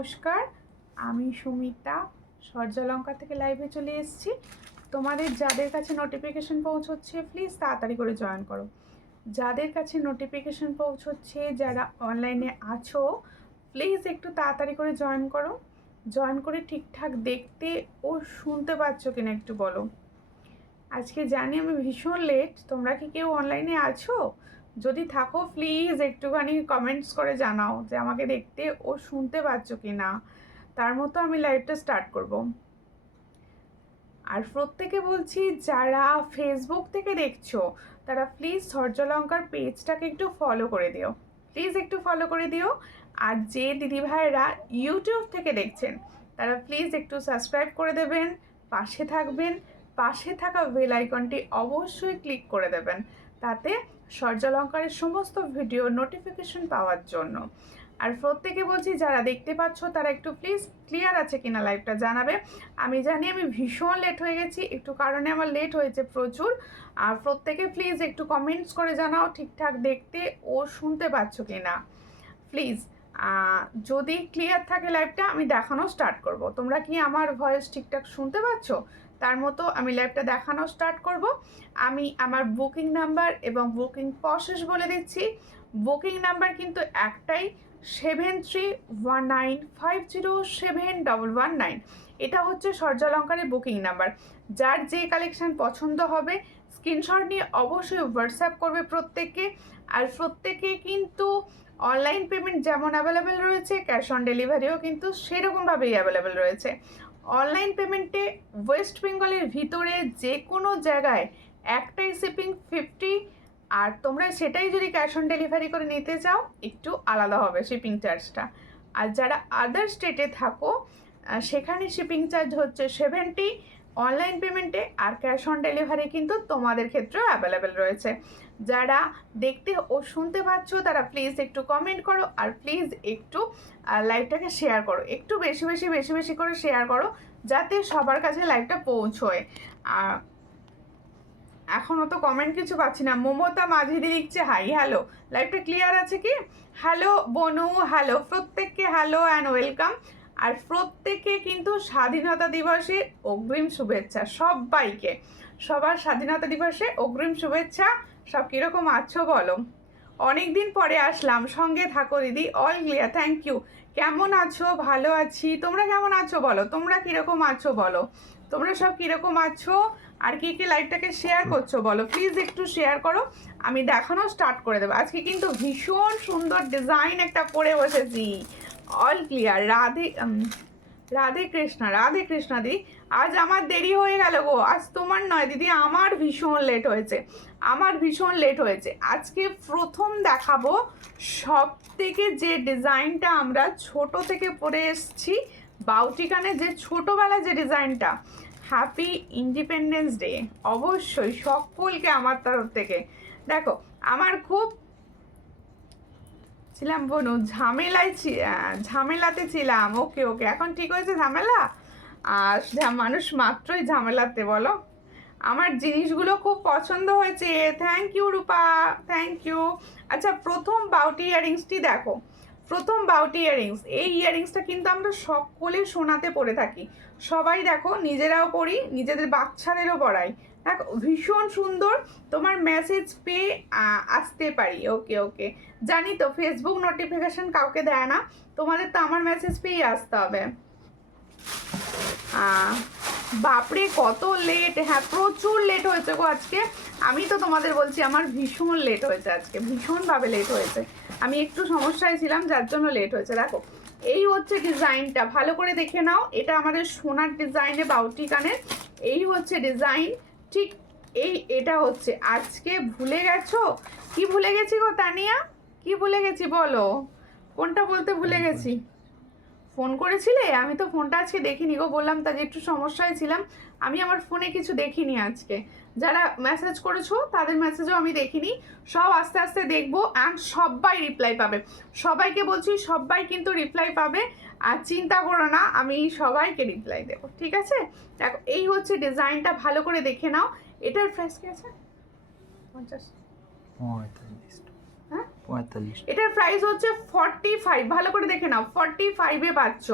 নমস্কার, আমি সুমিতা সূর্যালঙ্কা থেকে লাইভে চলে এসেছি। তোমাদের যাদের কাছে নোটিফিকেশন পৌঁছচ্ছে প্লিজ তাড়াতাড়ি করে জয়েন করো। যাদের কাছে নোটিফিকেশন পৌঁছচ্ছে, যারা অনলাইনে আছো প্লিজ একটু তাড়াতাড়ি করে জয়েন করো। জয়েন করে ঠিকঠাক দেখতে ও শুনতে পাচ্ছ কিনা একটু বলো। আজকে জানি আমি ভীষণ লেট, তোমরা কি কেউ অনলাইনে আছো? যদি থাকো প্লিজ একটুখানি কমেন্টস করে জানাও যে আমাকে দেখতে ও শুনতে পাচ্ছ কি না, তার মতো আমি লাইভটা স্টার্ট করব। আর প্রত্যেকে বলছি যারা ফেসবুক থেকে দেখছো তারা প্লিজ সূর্যালঙ্কার পেজটাকে একটু ফলো করে দিও, প্লিজ একটু ফলো করে দিও। আর যে দিদিভাইরা ইউটিউব থেকে দেখছেন তারা প্লিজ একটু সাবস্ক্রাইব করে দেবেন, পাশে থাকবেন, পাশে থাকা বেল আইকনটি অবশ্যই ক্লিক করে দেবেন, তাতে সূর্যালঙ্কারের সমস্ত ভিডিও নোটিফিকেশন পাওয়ার জন্য। আর প্রত্যেকে বলছি যারা দেখতে পাচ্ছ তারা একটু প্লিজ ক্লিয়ার আছে কিনা লাইভটা জানাবে। আমি জানি আমি ভীষণ লেট হয়ে গেছি, একটু কারণে আমার লেট হয়েছে প্রচুর। আর প্রত্যেকে প্লিজ একটু কমেন্টস করে জানাও ঠিকঠাক দেখতে ও শুনতে পাচ্ছ কিনা প্লিজ। যদি ক্লিয়ার থাকে লাইভটা আমি দেখানো স্টার্ট করব। তোমরা কি আমার ভয়েস ঠিকঠাক শুনতে পাচ্ছ? তার মতো আমি লাইভটা দেখানো স্টার্ট করব। আমি আমার বুকিং নাম্বার এবং বুকিং প্রসেস বলে দিচ্ছি। বুকিং নাম্বার কিন্তু একটাই, 7319507119। এটা হচ্ছে সূর্যালঙ্কারের বুকিং নাম্বার। যার যে কালেকশান পছন্দ হবে স্ক্রিনশট নিয়ে অবশ্যই হোয়াটসঅ্যাপ করবে প্রত্যেককে। আর প্রত্যেকে কিন্তু অনলাইন পেমেন্ট যেমন অ্যাভেলেবেল রয়েছে, ক্যাশ অন ডেলিভারিও কিন্তু সেরকমভাবেই অ্যাভেলেবেল রয়েছে। অনলাইন পেমেন্টে ওয়েস্ট বেঙ্গলের ভিতরে যে কোনো জায়গায় একটাই শিপিং 50, আর তোমরা সেটাই যদি ক্যাশ অন ডেলিভারি করে নিতে চাও একটু আলাদা হবে শিপিং চার্জটা। আর যারা আদার স্টেটে থাকো সেখানে শিপিং চার্জ হচ্ছে 70 অনলাইন পেমেন্টে, আর ক্যাশ অন ডেলিভারি কিন্তু তোমাদের ক্ষেত্রেও অ্যাভেলেবেল রয়েছে। যারা দেখতে ও শুনতে পাচ্ছ তারা প্লিজ একটু কমেন্ট করো, আর প্লিজ একটু লাইভটাকে শেয়ার করো, একটু বেশি বেশি করে শেয়ার করো যাতে সবার কাছে লাইভটা পৌঁছয়। আর এখনও তো কমেন্ট কিছু পাচ্ছি না। মমতা মাঝিদি লিখছে হাই, হ্যালো, লাইভটা ক্লিয়ার আছে কি? হ্যালো বনু, হ্যালো প্রত্যেককে, হ্যালো অ্যান্ড ওয়েলকাম। আর প্রত্যেকে কিন্তু স্বাধীনতা দিবসে অগ্রিম শুভেচ্ছা সবাইকে, সবার স্বাধীনতা দিবসে অগ্রিম শুভেচ্ছা। সব কীরকম আছো বলো? অনেক দিন পরে আসলাম, সঙ্গে থাকো দিদি। All clear, thank you. কেমন আছো? ভালো আছি, তোমরা কেমন আছো বলো? তোমরা কীরকম আছো বলো? তোমরা সব কীরকম আছো? আর কে কে লাইভটাকে শেয়ার করছো বলো, প্লিজ একটু শেয়ার করো, আমি দেখানো স্টার্ট করে দেবো। আজকে কিন্তু ভীষণ সুন্দর ডিজাইন একটা পরে বসেছি। All clear. রাধে কৃষ্ণা দিদি। আজ আমার দেরি হয়ে গেল গো, আজ তোমার নয় দিদি, আমার ভীষণ লেট হয়েছে। আজকে প্রথম দেখাবো সব থেকে যে ডিজাইনটা আমরা ছোট থেকে পরে এসছি, বাউটিকানে যে ছোটোবেলায় যে ডিজাইনটা। হ্যাপি ইন্ডিপেন্ডেন্স ডে অবশ্যই সকলকে আমার তরফ থেকে। দেখো আমার খুব ছিলাম বনু, ঝামেলাতে ছিলাম। ওকে এখন ঠিক হয়েছে ঝামেলা? আর মানুষ মাত্রই ঝামেলাতে বলো। আমার জিনিসগুলো খুব পছন্দ হয়েছে, thank you Rupa, thank you. আচ্ছা, প্রথম বাউটি ইয়ারিংসটি দেখো, প্রথম বাউটি ইয়ারিংস। এই ইয়ারিংসটা কিন্তু আমরা সকলে সোনাতে পরে থাকি, সবাই দেখো, নিজেরাও পরি, নিজেদের বাচ্চাদেরও পরাই। দেখো ভীষণ সুন্দর। তোমার মেসেজ পেয়ে আসতে পারি, ওকে জানি তো ফেসবুক নোটিফিকেশন কাউকে দেয় না, তোমাদের তো আমার মেসেজ পেয়েই আসতে হবে। বাপরে কত লেট, হ্যাঁ প্রচুর লেট হয়েছে গো আজকে। আমি তো তোমাদের বলছি আমার ভীষণ লেট হয়েছে আজকে, ভীষণভাবে লেট হয়েছে। আমি একটু সমস্যায় ছিলাম যার জন্য লেট হয়েছে। দেখো এই হচ্ছে ডিজাইনটা, ভালো করে দেখে নাও, এটা আমাদের সোনার ডিজাইনে বাউটি কানের। এই হচ্ছে ডিজাইন, ঠিক এটা হচ্ছে। আজকে ভুলে গেছো? কি ভুলে গেছি গো তানিয়া? কি ভুলে গেছি বলো? কোনটা বলতে ভুলে গেছি? ফোন করেছিলে? আমি তো ফোনটা আজকে দেখিনি গো, বললাম তাই একটু সমস্যায় ছিলাম, আমি আমার ফোনে কিছু দেখিনি আজকে। যারা মেসেজ করেছো তাদের মেসেজও আমি দেখিনি, সব আস্তে আস্তে দেখবো। অ্যান্ড সবাই রিপ্লাই পাবে, সবাইকে বলছি সবাই কিন্তু রিপ্লাই পাবে, আর চিন্তা করো না, আমি সবাইকে রিপ্লাই দেবো, ঠিক আছে? দেখো এই হচ্ছে ডিজাইনটা, ভালো করে দেখে নাও। এটার প্রাইস কি আছে? 50। হ্যাঁ 45। এটার প্রাইস হচ্ছে 45, ভালো করে দেখে নাও 45-এ পাচ্ছ,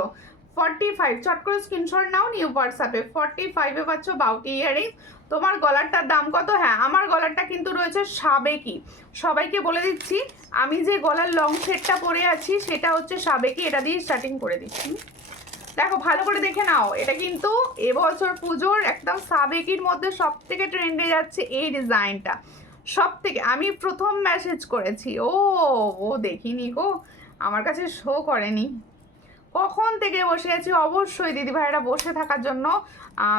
45। চট করে স্ক্রিনশট নাও, নিউ হোয়াটসঅ্যাপে 45-এ পাচ্ছ বাউটি ইয়ারিং। তোমার গলারটার দাম কত? হ্যাঁ, আমার গলারটা কিন্তু রয়েছে সাবেকি, সবাইকে বলে দিচ্ছি আমি যে গলার লং সেটটা পরে আছি সেটা হচ্ছে সাবেকি, এটা দিয়ে স্টার্টিং করে দিচ্ছি। দেখো ভালো করে দেখে নাও, এটা কিন্তু এবছর পুজোর একদম সাবেকির মধ্যে সব থেকে ট্রেন্ডে যাচ্ছে এই ডিজাইনটা, সব থেকে। আমি প্রথম মেসেজ করেছি, ও দেখিনি গো, আমার কাছে শো করেনি, কখন থেকে বসে আছি। অবশ্যই দিদি ভাইরা বসে থাকার জন্য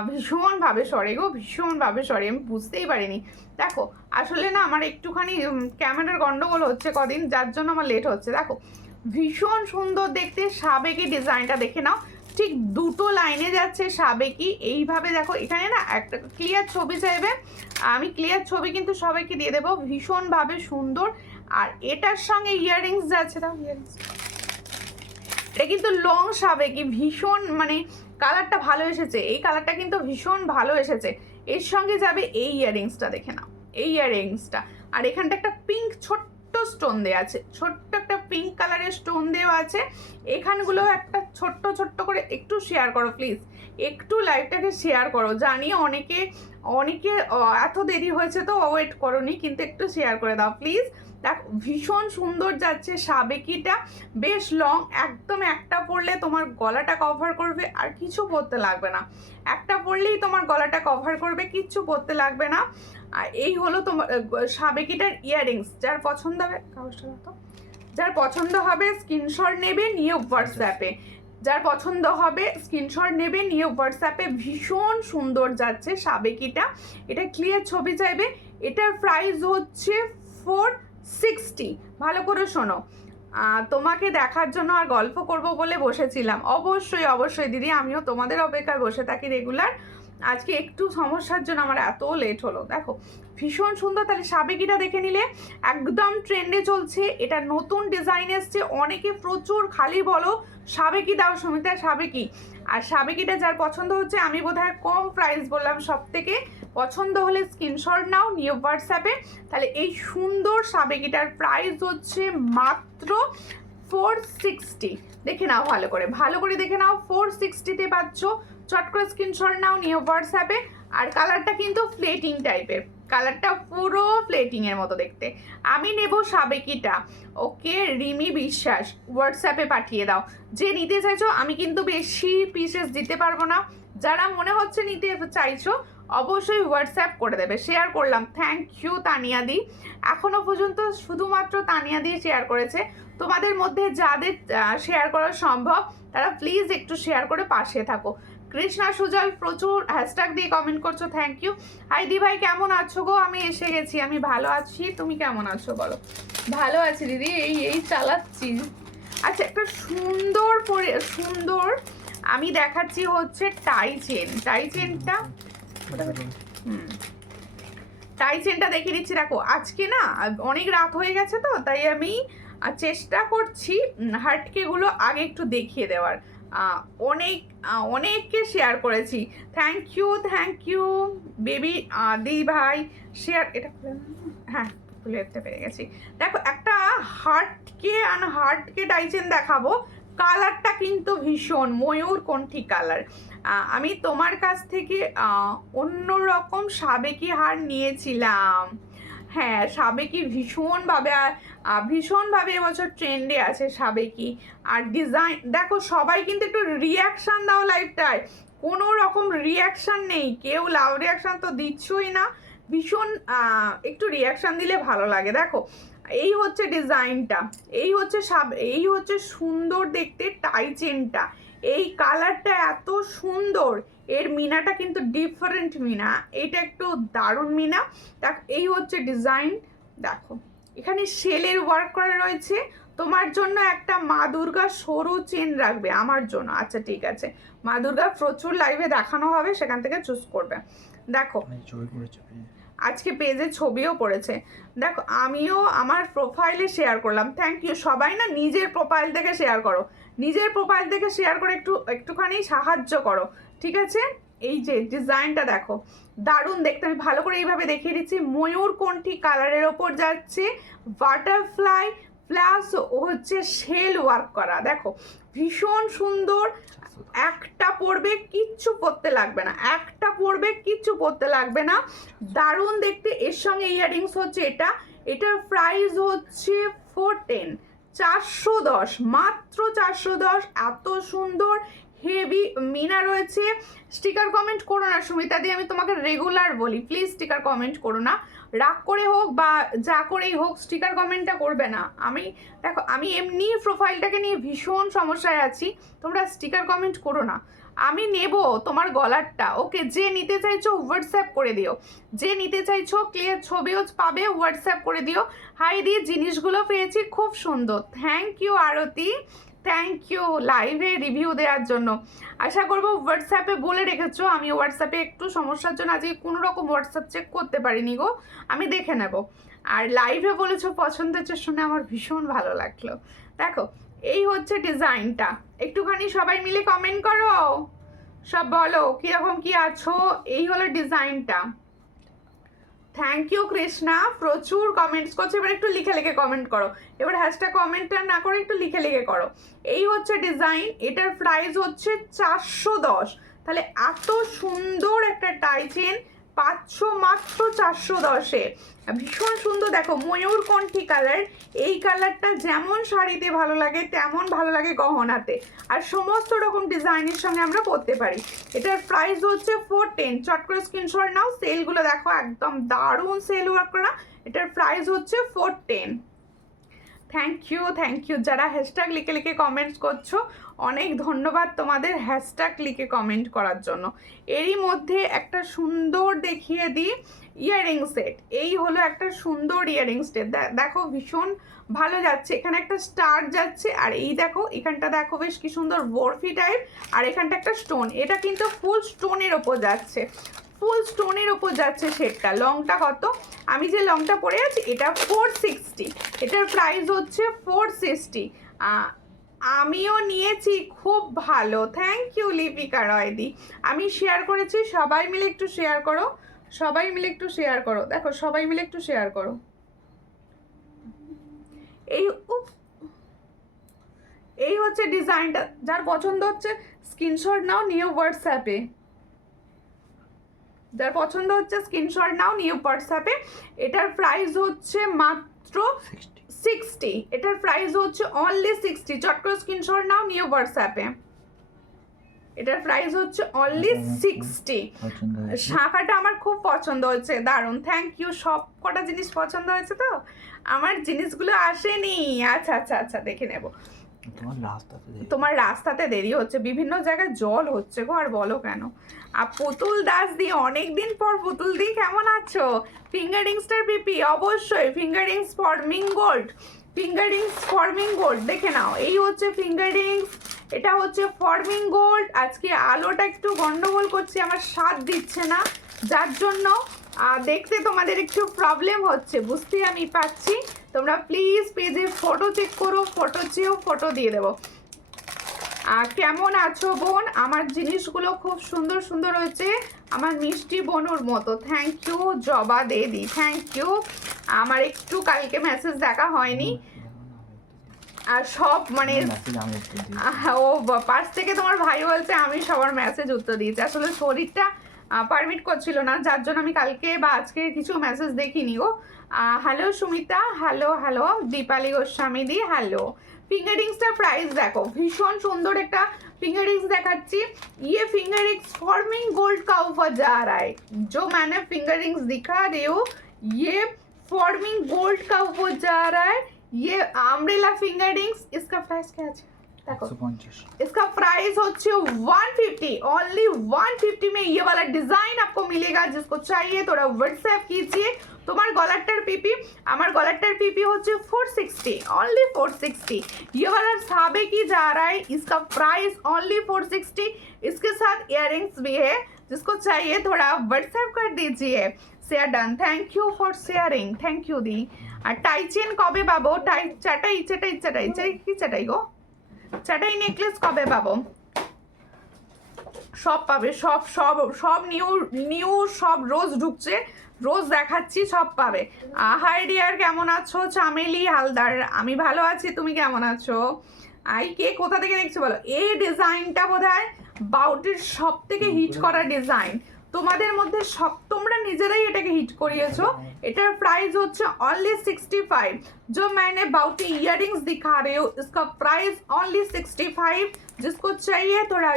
ভীষণভাবে সরে গো, ভীষণভাবে সরে, আমি বুঝতেই পারিনি। দেখো আসলে না আমার একটুখানি ক্যামেরার গন্ডগোল হচ্ছে কদিন, যার জন্য আমার লেট হচ্ছে। দেখো ভীষণ সুন্দর দেখতে সাবেকি ডিজাইনটা দেখে নাও, ঠিক দুটো লাইনে যাচ্ছে সাবেকি এইভাবে। দেখো এখানে না একটা ক্লিয়ার ছবি চাইবে, আমি ক্লিয়ার ছবি কিন্তু সবাইকে দিয়ে দেবো, ভীষণভাবে সুন্দর। আর এটার সঙ্গে ইয়াররিংস যাচ্ছে, দাও ইয়াররিংস, এটা কিন্তু লং সাবেকি, ভীষণ মানে কালারটা ভালো এসেছে, এই কালারটা কিন্তু ভীষণ ভালো এসেছে। এর সঙ্গে যাবে এই ইয়াররিংসটা, দেখে নাও এই ইয়াররিংসটা, আর এখানটা একটা পিঙ্ক ছোট্ট স্টোন দেওয়া আছে, ছোট্ট একটা পিঙ্ক কালারের স্টোন দেওয়া আছে। এখানগুলো একটা ছোট্ট ছোট্ট করে একটু শেয়ার করো প্লিজ, একটু লাইভটাকে শেয়ার করো, জানি অনেকে এত দেরি হয়েছে তো ওয়েট করোনি, কিন্তু একটু শেয়ার করে দাও প্লিজ। দেখো ভীষণ সুন্দর যাচ্ছে সাবেকিটা, বেশ লং, একদম একটা পরলে তোমার গলাটা কভার করবে, আর কিছু পরতে লাগবে না, একটা পরলেই তোমার গলাটা কভার করবে, কিচ্ছু পরতে লাগবে না। আর এই হলো তোমার সাবেকিটার ইয়াররিংস। যার পছন্দ হবে, যার পছন্দ হবে স্ক্রিনশট নেবে, নিয়ে হোয়াটসঅ্যাপে, যার পছন্দ হবে স্ক্রিনশট নেবে, নিয়ে হোয়াটসঅ্যাপে। ভীষণ সুন্দর যাচ্ছে সাবেকিটা, এটা ক্লিয়ার ছবি চাইবে। এটার প্রাইস হচ্ছে 460। ভালো করে শোনো, তোমাকে দেখার জন্য আর গল্প করব বলে বসেছিলাম, অবশ্যই অবশ্যই দিদি, আমিও তোমাদের অপেক্ষায় বসে থাকি রেগুলার, আজকে একটু সমস্যার জন্য আমার এত লেট হলো। দেখো ভীষণ সুন্দর, তাহলে সাবেকিটা দেখে নিলে, একদম ট্রেন্ডে চলছে, এটা নতুন ডিজাইন এসছে, অনেকে প্রচুর খালি বলো সাবেকি দাও সুমিতা সাবেকি। আর সাবেকিটা যার পছন্দ হচ্ছে, আমি বোধহয় কম প্রাইস বললাম সব থেকে, পছন্দ হলে স্ক্রিনশট নাও, নিউ হোয়াটসঅ্যাপে। তাহলে এই সুন্দর সাবেকিটার প্রাইস হচ্ছে মাত্র 460। দেখে নাও ভালো করে, ভালো করে দেখে নাও, 460-তে পাচ্ছ, চট করে স্ক্রিনশট নাও, নিউ হোয়াটসঅ্যাপে। আর কালারটা কিন্তু ফ্লেটিং টাইপের, কালারটা পুরো ফ্লেটিং এর মতো দেখতে। আমি নেব সাবেকিটা, ওকে রিমি বিশ্বাস, হোয়াটসঅ্যাপে পাঠিয়ে দাও যে নিতে চাইছো। আমি কিন্তু বেশি পিসেস দিতে পারবো না, যারা মনে হচ্ছে নিতে চাইছো অবশ্যই হোয়াটসঅ্যাপ করে দেবে। শেয়ার করলাম, থ্যাংক ইউ তানিয়াদি, এখনো পর্যন্ত শুধুমাত্র তানিয়াদি শেয়ার করেছে। তোমাদের মধ্যে যাদের শেয়ার করা সম্ভব তারা প্লিজ একটু শেয়ার করে পাশে থাকো। কৃষ্ণা সুজল প্রচুর হ্যাশট্যাগ দিয়ে কমেন্ট করছো, থ্যাংক ইউ। হাইদি ভাই কেমন আছো গো? আমি এসে গেছি, আমি ভালো আছি, তুমি কেমন আছো বলো? ভালো আছি দিদি, এই চালাচ্ছি। আচ্ছা একটা সুন্দর আমি দেখাচ্ছি হচ্ছে টাই চেন, টাই চেনটা টাই চেনটা দেখিয়ে দিচ্ছি। দেখো আজকে না অনেক রাত হয়ে গেছে তো, তাই আমি চেষ্টা করছি হার্টকেগুলো আগে একটু দেখিয়ে দেওয়ার। অনেককে শেয়ার করেছি, থ্যাংক ইউ বেবি দি ভাই শেয়ার, এটা হ্যাঁ খুলে যেতে পেরে গেছি। দেখো একটা হার্টকে ডাইচেন দেখাবো, কালারটা কিন্তু ভীষণ ময়ূরকণ্ঠী কালার। আমি তোমার কাছ থেকে অন্যরকম সাবেকি হার নিয়েছিলাম, হ্যাঁ সাবেকি ভীষণভাবে এবছর ট্রেন্ডে আছে সাবেকি। আর ডিজাইন দেখো, সবাই কিন্তু একটু রিয়াকশান দাও লাইভটায়, কোনো রকম রিয়াকশান নেই, কেউ লাভ রিয়াকশান তো দিচ্ছই না, ভীষণ একটু রিয়াকশান দিলে ভালো লাগে। দেখো এই হচ্ছে ডিজাইনটা, এই হচ্ছে সুন্দর দেখতে টাই চেনটা, এই কালারটা এত সুন্দর, এর মিনাটা কিন্তু ডিফারেন্ট মিনা, এটা একটু দারুণ মিনা। দেখো এই হচ্ছে ডিজাইন, দেখো এখানে শেলের ওয়ার্ক করা রয়েছে। তোমার জন্য একটা মা দুর্গা সরু চেন রাখবে আমার জন্য, আচ্ছা ঠিক আছে, মা দুর্গা প্রচুর লাইভে দেখানো হবে, সেখান থেকে চুজ করবে। দেখো আজকে পেজে ছবিও পড়েছে, দেখো আমিও আমার প্রোফাইলে শেয়ার করলাম, থ্যাংক ইউ। সবাই না নিজের প্রোফাইল থেকে শেয়ার করো, নিজের প্রোফাইল থেকে শেয়ার করে একটুখানি সাহায্য করো, ঠিক আছে। এই যে ডিজাইনটা দেখো দারুণ দেখতে, আমি ভালো করে এইভাবে দেখিয়ে দিচ্ছি, ময়ূরকণ্ঠী কালারের ওপর যাচ্ছে, বাটারফ্লাই প্লাস হচ্ছে শেল ওয়ার্ক করা, দেখো ভীষণ সুন্দর। একটা পরবে কিচ্ছু পরতে লাগবে না, একটা পরবে কিচ্ছু পরতে লাগবে না, দারুণ দেখতে। এর সঙ্গে ইয়াররিংস হচ্ছে এটা, এটার প্রাইস হচ্ছে 410, 410, মাত্র 410। এত সুন্দর হেভি মিনা রয়েছে। স্টিকার কমেন্ট করো না সুমিতা দি, আমি তোমাকে রেগুলার বলি প্লিজ স্টিকার কমেন্ট করো না, রাগ করে হোক বা যা করেই হোক স্টিকার কমেন্টটা করবে না। আমি দেখো আমি এমনি প্রোফাইলটাকে নিয়ে ভীষণ সমস্যায় আছি, তোমরা স্টিকার কমেন্ট করো না। আমি নেব তোমার গলারটা, ওকে। যে নিতে চাইছো হোয়াটসঅ্যাপ করে দিও, যে নিতে চাইছো ক্লিয়ার ছবিও পাবে, হোয়াটসঅ্যাপ করে দিও। হাই দিয়ে জিনিসগুলো পেয়েছি খুব সুন্দর, thank you Arati, thank you লাইভে রিভিউ দেওয়ার জন্য। আশা করবো হোয়াটসঅ্যাপে বলে রেখেছো, আমি হোয়াটসঅ্যাপে একটু সমস্যার জন্য আজকে কোনো রকম হোয়াটসঅ্যাপ চেক করতে পারিনি গো, আমি দেখে নেব। আর লাইভে বলেছো পছন্দ হচ্ছে শুনে আমার ভীষণ ভালো লাগলো। দেখো এই হচ্ছে ডিজাইনটা, একটুখানি সবাই মিলে কমেন্ট করো, সব বলো কীরকম কি আছো। এই হলো ডিজাইনটা। থ্যাংক ইউ কৃষ্ণা, প্রচুর কমেন্টস করছো, এবার একটু লিখে লিখে কমেন্ট করো, এবার হ্যাশট্যাগ কমেন্টটা না করে একটু লিখে লিখে করো। এই হচ্ছে ডিজাইন, এটার প্রাইস হচ্ছে 410। তাহলে এত সুন্দর একটা টাই চেন পাচ্ছ মাত্র 410-এ, ভীষণ সুন্দর। দেখো ময়ূরকণ্ঠী কালার, এই কালারটা যেমন শাড়িতে ভালো লাগে তেমন ভালো লাগে গহনাতে, আর সমস্ত রকম ডিজাইনের সঙ্গে আমরা পরতে পারি। এটার প্রাইস হচ্ছে 410, চট করে স্ক্রিনশট নাও। সেলগুলো দেখো একদম দারুণ সেল ওয়ার্ক করা, এটার প্রাইস হচ্ছে 410। থ্যাংক ইউ, থ্যাংক ইউ যারা হ্যাশট্যাগ লিখে লিখে কমেন্টস করছো, অনেক ধন্যবাদ তোমাদের হ্যাশট্যাগ লিখে কমেন্ট করার জন্য। এরই মধ্যে একটা সুন্দর দেখিয়ে দিই ইয়াররিং সেট। এই হলো একটা সুন্দর ইয়াররিং সেট, দেখো ভীষণ ভালো যাচ্ছে, এখানে একটা স্টার যাচ্ছে, আর এই দেখো এখানটা দেখো বেশ কি সুন্দর বরফি টাইপ, আর এখানটা একটা স্টোন, এটা কিন্তু ফুল স্টোনের ওপর যাচ্ছে, ফুল স্টোনের ওপর যাচ্ছে সেটটা। লংটা কত, আমি যে লংটা পরে আছি এটা 460, এটার প্রাইস হচ্ছে 460। আমিও নিয়েছি, খুব ভালো, থ্যাংক ইউ লিপিকা রয়দি। আমি শেয়ার করেছি, সবাই মিলে একটু শেয়ার করো, সবাই মিলে একটু শেয়ার করো, দেখো সবাই মিলে একটু শেয়ার করো। এই হচ্ছে ডিজাইনটা, যার পছন্দ হচ্ছে স্ক্রিনশট নাও, নিউ হোয়াটসঅ্যাপে, যার পছন্দ হচ্ছে স্ক্রিনশট নাও নিউ হোয়াটসঅ্যাপে। এটার প্রাইস হচ্ছে মাত্র 60, এটার প্রাইস হচ্ছে অনলি 60, চট করে স্ক্রিনশট নাও নিউ হোয়াটসঅ্যাপে। এটার প্রাইস হচ্ছে অনলি 60। শাখাটা আমার খুব পছন্দ হয়েছে, দারুণ, থ্যাংক ইউ। সব কটা জিনিস পছন্দ হয়েছে তো, আমার জিনিসগুলো আসেনি। আচ্ছা আচ্ছা আচ্ছা, দেখে নেব। তোমার রাস্তাতে দেরি হচ্ছে, বিভিন্ন জায়গায় জল হচ্ছে গো, আর বলো কেন। আর পুতুল দাস দি, অনেকদিন পর পুতুল দি, কেমন আছো? ফিঙ্গারিংসটার পিপি অবশ্যই, fingerings forming gold, fingerings forming gold দেখে নাও। এই হচ্ছে ফিঙ্গারিংস, এটা হচ্ছে ফর্মিং গোল্ড। আজকে আলোটা একটু গন্ডগোল করছে, আমার স্বাদ দিচ্ছে না, যার জন্য দেখতে তোমাদের একটু প্রবলেম হচ্ছে, বুঝতে আমি পাচ্ছি। তোমরা প্লিজ পেজে ফটো চেক করো, ফটো চেয়েও ফটো দিয়ে দেবো। কেমন আছো বোন? আমার জিনিসগুলো খুব সুন্দর সুন্দর হয়েছে, আমার মিষ্টি বোনুর মতো। থ্যাংক ইউ জবা দেদি, থ্যাংক ইউ। আমার একটু কালকে মেসেজ দেখা হয়নি, আর সব মানে ও পাশ থেকে তোমার ভাই বলছে আমি সবার মেসেজ উত্তর দিয়েছি, আসলে শরীরটা পারমিট করছিল না, যার জন্য আমি কালকে বা আজকে কিছু মেসেজ দেখিনি গো। Hello Sumita, hello hello Dipali Goswami di, hello. ফিঙ্গারিংসটার প্রাইস দেখো, ভীষণ সুন্দর একটা फिंगरिंग्स देखाচ্ছি। ये फिंगरिंग्स फॉर्मिंग गोल्ड का ऊपर जा रहा है, जो मैंने फिंगरिंग्स दिखा रही हूँ ये फॉर्मिंग गोल्ड का ऊपर जा रहा है। ये अम्ब्रेला फिंगरिंग्स, इसका प्राइस क्या है देखो, इसका प्राइस होच्छे 150, ओनली 150 में ये वाला डिजाइन आपको मिलेगा। जिसको चाहिए थोड़ा व्हाट्सएप कीजिए। তোমার গলারটার পিপি, আমার গলারটার পিপি হচ্ছে 460, ओनली 460। ये वाला साबे की जा रहा है, इसका प्राइस ओनली 460। इसके साथ इयररिंग्स भी है, जिसको चाहिए थोड़ा व्हाट्सएप कर दीजिए। Share done, thank you for sharing, thank you दी। আর টাই চেন কবে পাবো? টাই চাটাই চাটাই চাটাই চাই কি চাটাই গো, চাটাই নেকলেস কবে পাবো? সব পাবে, সব সব সব নিউ নিউ সব রোজ ঢুকছে, রোজ দেখাচ্ছি, সব পাবে। হাই ডিয়ার, কেমন আছো? চামেলি হালদার, আমি ভালো আছি, তুমি কেমন আছো? কে কোথা থেকে দেখছো বলো? এই ডিজাইনটা বোধহয় বাউটির সব থেকে হিট করা ডিজাইন, তোমাদের মধ্যে সব, তোমরা নিজেরাই এটাকে হিট করিয়েছো। এটার প্রাইস হচ্ছে অনলি 65। जो मैंने बाउटी इयररिंग्स दिखा रहे हो इसका प्राइस ओनली 65। जिसको चाहिए थोड़ा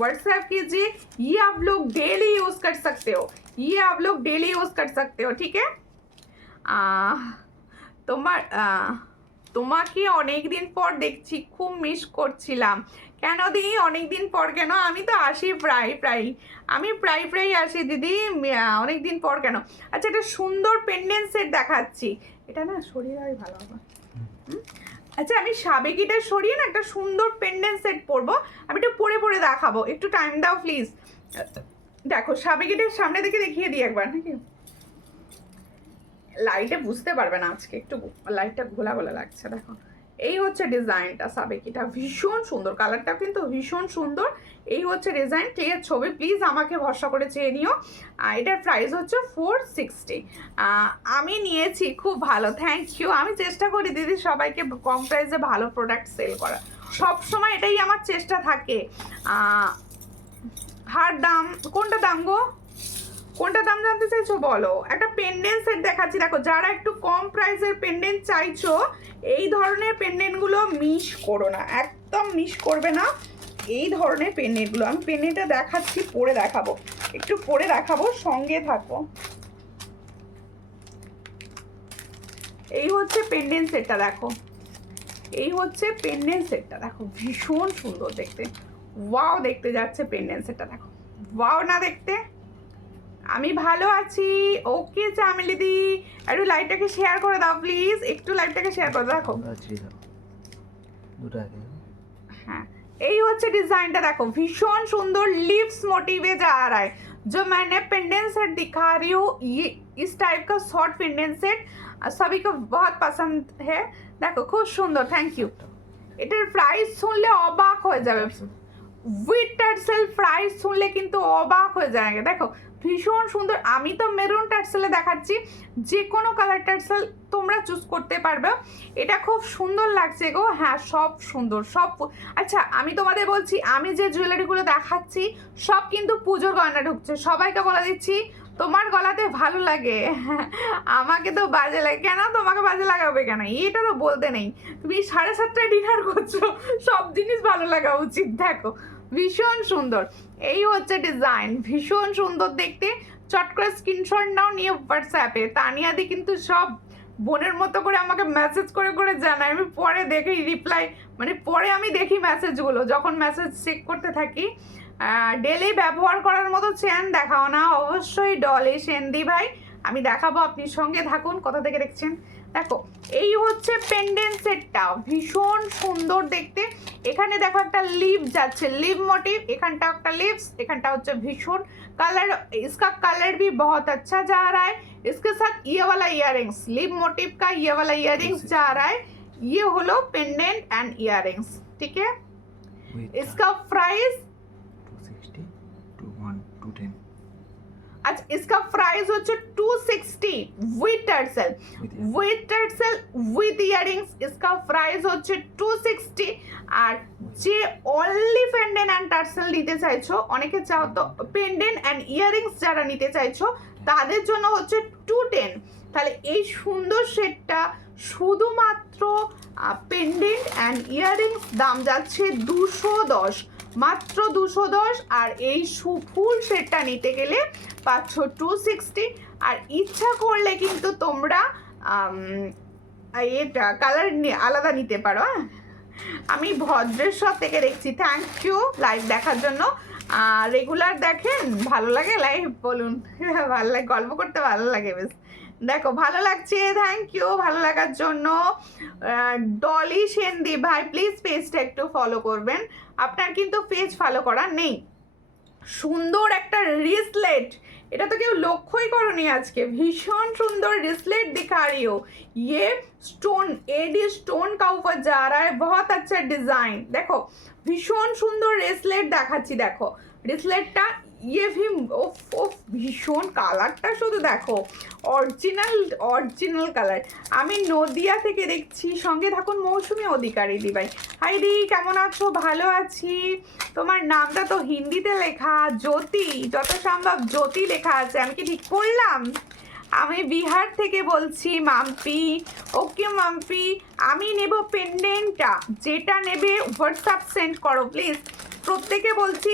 व्हाट्सएप कीजिए। ये आप लोग डेली यूज कर सकते हो, ये आप लोग डेली यूज कर सकते हो, ठीक है। তোমার তোমাকে অনেক দিন পর দেখছি, খুব মিস করছিলাম। কেন দিদি অনেক দিন পর কেন? আমি তো আসি প্রায় আমি প্রায় আসি দিদি, অনেক দিন পর কেন? আচ্ছা, একটা সুন্দর পেন্ডেন্ট সেট দেখাচ্ছি, এটা না সরিয়ে আর ভালো হবে। আচ্ছা, আমি সাবেকিটা সরিয়ে না একটা সুন্দর পেন্ডেন্ট সেট পরবো, আমি একটু পরে দেখাবো, একটু টাইম দাও প্লিজ। দেখো সাবেকিটার সামনে থেকে দেখিয়ে দিই একবার, নাকি লাইটে বুঝতে পারবে না, আজকে একটু লাইটটা ঘোলা লাগছে। দেখো এই হচ্ছে ডিজাইনটা, সাবেকিটা ভীষণ সুন্দর, কালারটা কিন্তু ভীষণ সুন্দর। এই হচ্ছে ডিজাইন, ক্লিয়ার ছবি প্লিজ আমাকে ভরসা করে চেয়ে নিও। এটার প্রাইস হচ্ছে 460। আমি নিয়েছি, খুব ভালো, থ্যাংক ইউ। আমি চেষ্টা করি দিদি সবাইকে কম প্রাইসে ভালো প্রোডাক্ট সেল করা, সবসময় এটাই আমার চেষ্টা থাকে। হার দাম, কোনটা দাম গো, কোনটা দাম জানতে চাইছো বলো? একটা পেন্ডেন্ট সেট দেখাচ্ছি, দেখো যারা একটু কম প্রাইসের পেন্ডেন্ট চাইছো, এই ধরনের পেন্ডেন্টগুলো মিস করো না, একদম মিস করবে না এই ধরনের পেন্ডেন্টগুলো। আমি পেন্ডেন্টটা দেখাচ্ছি, পরে দেখাবো, একটু পরে দেখাবো, সঙ্গে থাকো। এই হচ্ছে পেন্ডেন্ট সেটটা, দেখো এই হচ্ছে পেন্ডেন্ট সেটটা, দেখো ভীষণ সুন্দর দেখতে, ওয়াও দেখতে যাচ্ছে পেন্ডেন্ট সেটটা, দেখো ওয়াও না দেখতে। আমি ভালো আছি, ওকে চামেলি দি, একটু লাইভটাকে শেয়ার করে দাও প্লিজ, একটু লাইভটাকে শেয়ার করে দাও। দেখো হ্যাঁ, এই হচ্ছে ডিজাইনটা, দেখো ভীষণ সুন্দর, লিভস मोटिवे जा रहा है। जो मैंने पेंडेंट सेट दिखा रही हूँ, ये इस टाइप का शॉर्ट पेंडेंट सेट सभी को बहुत पसंद है। देखो খুব সুন্দর, থ্যাংক ইউ। এটার প্রাইস শুনলে অবাক হয়ে যাবে, উইথ টার্সেল প্রাইস শুনলে কিন্তু অবাক হয়ে যাবে। দেখো ভীষণ সুন্দর, আমি তো মেরুন টার্সেলে দেখাচ্ছি, যে কোনো কালার টার্সেল তোমরা চুজ করতে পারবে। এটা খুব সুন্দর লাগছে গো, হ্যাঁ সব সুন্দর সব। আচ্ছা আমি তোমাদের বলছি, আমি যে জুয়েলারিগুলো দেখাচ্ছি সব কিন্তু পুজোর গয়না ঢুকছে, সবাইকে বলে দিচ্ছি তোমার গলাতে ভালো লাগে, আমাকে তো বাজে লাগে কেন, তোমাকে বাজে লাগাবে কেন, এটা তো বলতে নেই। তুমি 7:30টায় ডিনার করছো, সব জিনিস ভালো লাগা উচিত। দেখো ভীষণ সুন্দর, এই হচ্ছে ডিজাইন, ভীষণ সুন্দর দেখতে। চট করে স্ক্রিনশট নাও, নিয়ে হোয়াটসঅ্যাপে তানিয়াদি কিন্তু সব বোনের মতো করে আমাকে মেসেজ করে জানায়, আমি পরে দেখি রিপ্লাই, মানে পরে আমি দেখি মেসেজগুলো, যখন মেসেজ চেক করতে থাকি। ডেলি ব্যবহার করার মতো চেন দেখাও না, অবশ্যই ডলি সেন্দি ভাই আমি দেখাবো, আপনি সঙ্গে থাকুন। কোথা থেকে দেখছেন? দেখো এই হচ্ছে পেন্ডেন্ট সেটটা, ভীষণ সুন্দর দেখতে। এখানে দেখো একটা লিভ যাচ্ছে, লিভ মোটিভ, এখানটা একটা লিভস, এখানটা হচ্ছে ভীষণ कलर, इसका कलर भी बहुत अच्छा जा रहा है। इसके साथ ये वाला इयररिंग्स, लिव मोटिव का ये वाला इयररिंग्स जा रहा है, ये होलो पेंडेंट एंड इयररिंग्स, ठीक है। इसका प्राइस 260 210। अच्छा इसका प्राइस হচ্ছে 260 with tassel, with tassel with earrings, इसका প্রাইস হচ্ছে 260। আর যে অনলি পেন্ডেন্ট অ্যান্ড টার্সেল নিতে চাইছো, অনেকে চাও তো পেন্ডেন্ট অ্যান্ড ইয়ারিংস যারা নিতে চাইছো তাদের জন্য হচ্ছে 210। তাহলে এই সুন্দর সেটটা শুধুমাত্র পেন্ডেন্ট অ্যান্ড ইয়ারিংস দাম যাচ্ছে 210, মাত্র 210। আর এই ফুল সেটটা নিতে গেলে পাচ্ছ 260। আর ইচ্ছা করলে কিন্তু তোমরা এটা কালার আলাদা নিতে পারো। হ্যাঁ, আমি ভদ্রেশ্বর থেকে দেখছি, থ্যাংক ইউ লাইভ দেখার জন্য। রেগুলার দেখেন, ভালো লাগে লাইভ বলুন, ভালো লাগে, গল্প করতে ভালো লাগে বেশ। দেখো ভালো লাগছে, থ্যাংক ইউ ভালো লাগার জন্য। ডলি সেন্দি ভাই প্লিজ পেজটা একটু ফলো করবেন, আপনার কিন্তু পেজ ফলো করা নেই। সুন্দর একটা রিসলেট, এটা তো কেউ লক্ষ্যই করনি আজকে, ভীষণ সুন্দর रिसलेट दिखा रही हो। ये स्टोन एडी स्टोन का ऊपर जा रहा है, बहुत अच्छा डिजाइन। देखो ভীষণ সুন্দর রেসলেট দেখাচ্ছি, দেখো ব্রেসলেটটা ইয়ে ভিম ওফ ওফ ভীষণ কালারটা শুধু দেখো, অরিজিনাল কালার। আমি নদিয়া থেকে দেখছি, সঙ্গে থাকুন মৌসুমী অধিকারী দিবাই। হাই দি, কেমন আছো? ভালো আছি। তোমার নামটা তো হিন্দিতে লেখা জ্যোতি, যত সম্ভব জ্যোতি লেখা আছে, আমি কি ঠিক করলাম? আমি বিহার থেকে বলছি মাম্পি। ওকে মাম্পি, আমি নেব পেন্ডেন্টটা, যেটা নেবে হোয়াটসঅ্যাপ সেন্ড করো প্লিজ। প্রত্যেকে বলছি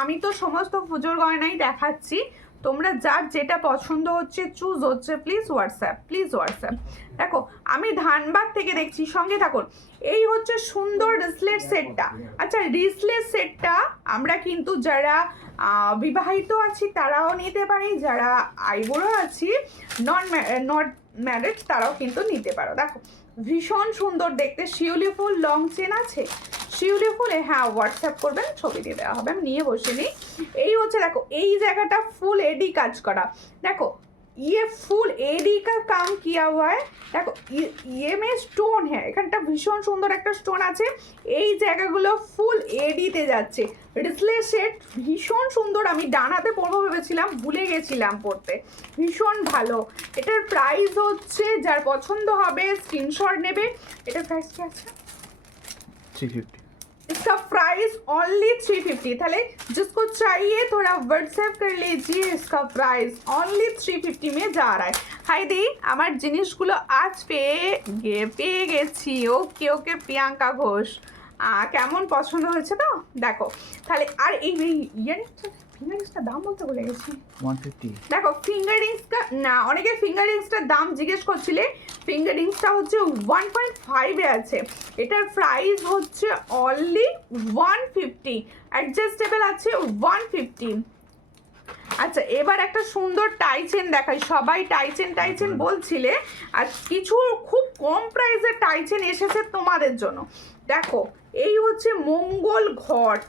আমি তো সমস্ত পুজোর গয়নাই দেখাচ্ছি, তোমরা যার যেটা পছন্দ হচ্ছে চুজ হচ্ছে প্লিজ হোয়াটসঅ্যাপ। দেখো আমি ধানবাদ থেকে দেখছি, সঙ্গে থাকুন। এই হচ্ছে সুন্দর রিসলেট সেটটা। আচ্ছা, রিসলেট সেটটা আমরা কিন্তু যারা বিবাহিত আছি তারাও নিতে পারি, যারা আইবুড়ো আছি নট ম্যারিড তারাও কিন্তু নিতে পারো। দেখো ভীষণ সুন্দর দেখতে, শিউলি ফুল লং চেন আছে, শিউলি ফুলে হ্যাঁ হোয়াটসঅ্যাপ করবেন, ছবি দিয়ে দেওয়া হবে, আমি নিয়ে বসে নিই। এই হচ্ছে দেখো, এই জায়গাটা ফুল এডি কাজ করা, দেখো ये फुल एडी का काम किया हुआ है। দেখো ये में স্টোন হ্যাঁ, এখানটা ভীষণ সুন্দর একটা স্টোন আছে, এই জায়গাগুলো ফুল এডিতে যাচ্ছে। রিসলেট সেট ভীষণ সুন্দর, আমি ডান হাতে পরবো ভেবেছিলাম, ভুলে গেছিলাম পরতে, ভীষণ ভালো। এটার প্রাইস হচ্ছে, যার পছন্দ হবে স্ক্রিনশট নেবে। এটার প্রাইস কি আছে? 350। इसका प्राइस ओनली 350। थाले जिसको चाहिए थोड़ा व्हाट्सएप कर लीजिए, इसका प्राइस ओनली 350 में जा रहा है। हाय दी, আমার জিনিসগুলো আজ পেয়ে গেছি। ওকে ওকে প্রিয়াঙ্কা ঘোষ, কেমন পছন্দ হয়েছে তো? দেখো তাহলে, আর এই ফিঙ্গারিংসটার দাম বলতে ভুলে গেছি। 150। দেখো ফিঙ্গারিংসটা না, অনেকে ফিঙ্গারিংসটার দাম জিজ্ঞেস করছিলে, ফিঙ্গারিংসটা হচ্ছে 1.5 এ আছে, এটার প্রাইস হচ্ছে অনলি 150, অ্যাডজাস্টেবল আছে 150। আচ্ছা এবার একটা সুন্দর টাইচেন দেখাই, সবাই টাইচেন বলছিলে, আর কিছু খুব কম প্রাইসের টাইচেন এসেছে তোমাদের জন্য। দেখো এই হচ্ছে মঙ্গল ঘট,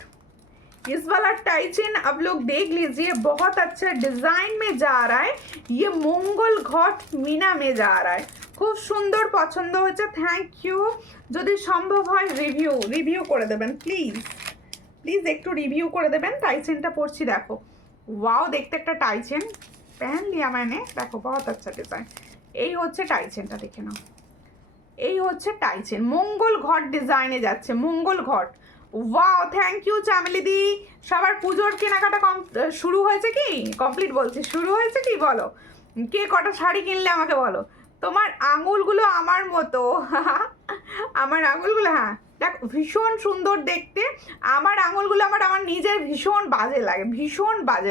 इस वाला टाइचेन आप लोग देख लीजिए, बहुत अच्छा डिजाइन में जा रहा है, ये मंगल घट मीना में जा रहा है, খুব সুন্দর পছন্দ হয়েছে, থ্যাংক ইউ। যদি সম্ভব হয় রিভিউ করে দেবেন প্লিজ একটু রিভিউ করে দেবেন। টাইচেনটা পড়ছি, দেখো ওয়াও দেখতে একটা টাইচেন पहन लिया मैंने, দেখো बहुत अच्छा ডিজাইন। এই হচ্ছে টাইচেনটা, দেখে নাও, এই হচ্ছে টাইচেন, মঙ্গল ঘট ডিজাইনে যাচ্ছে, মঙ্গল ঘট। ওয়াও থ্যাংক ইউ চামেলি দি। সবার পুজোর কেনাকাটা শুরু হয়েছে কি? কমপ্লিট বলছি, শুরু হয়েছে কি বলো? কে কটা শাড়ি কিনলে আমাকে বলো। তোমার আঙুলগুলো আমার মতো আমার আঙুলগুলো, হ্যাঁ দেখো ভীষণ সুন্দর দেখতে, আমার আঙুলগুলো আমার নিজের ভীষণ বাজে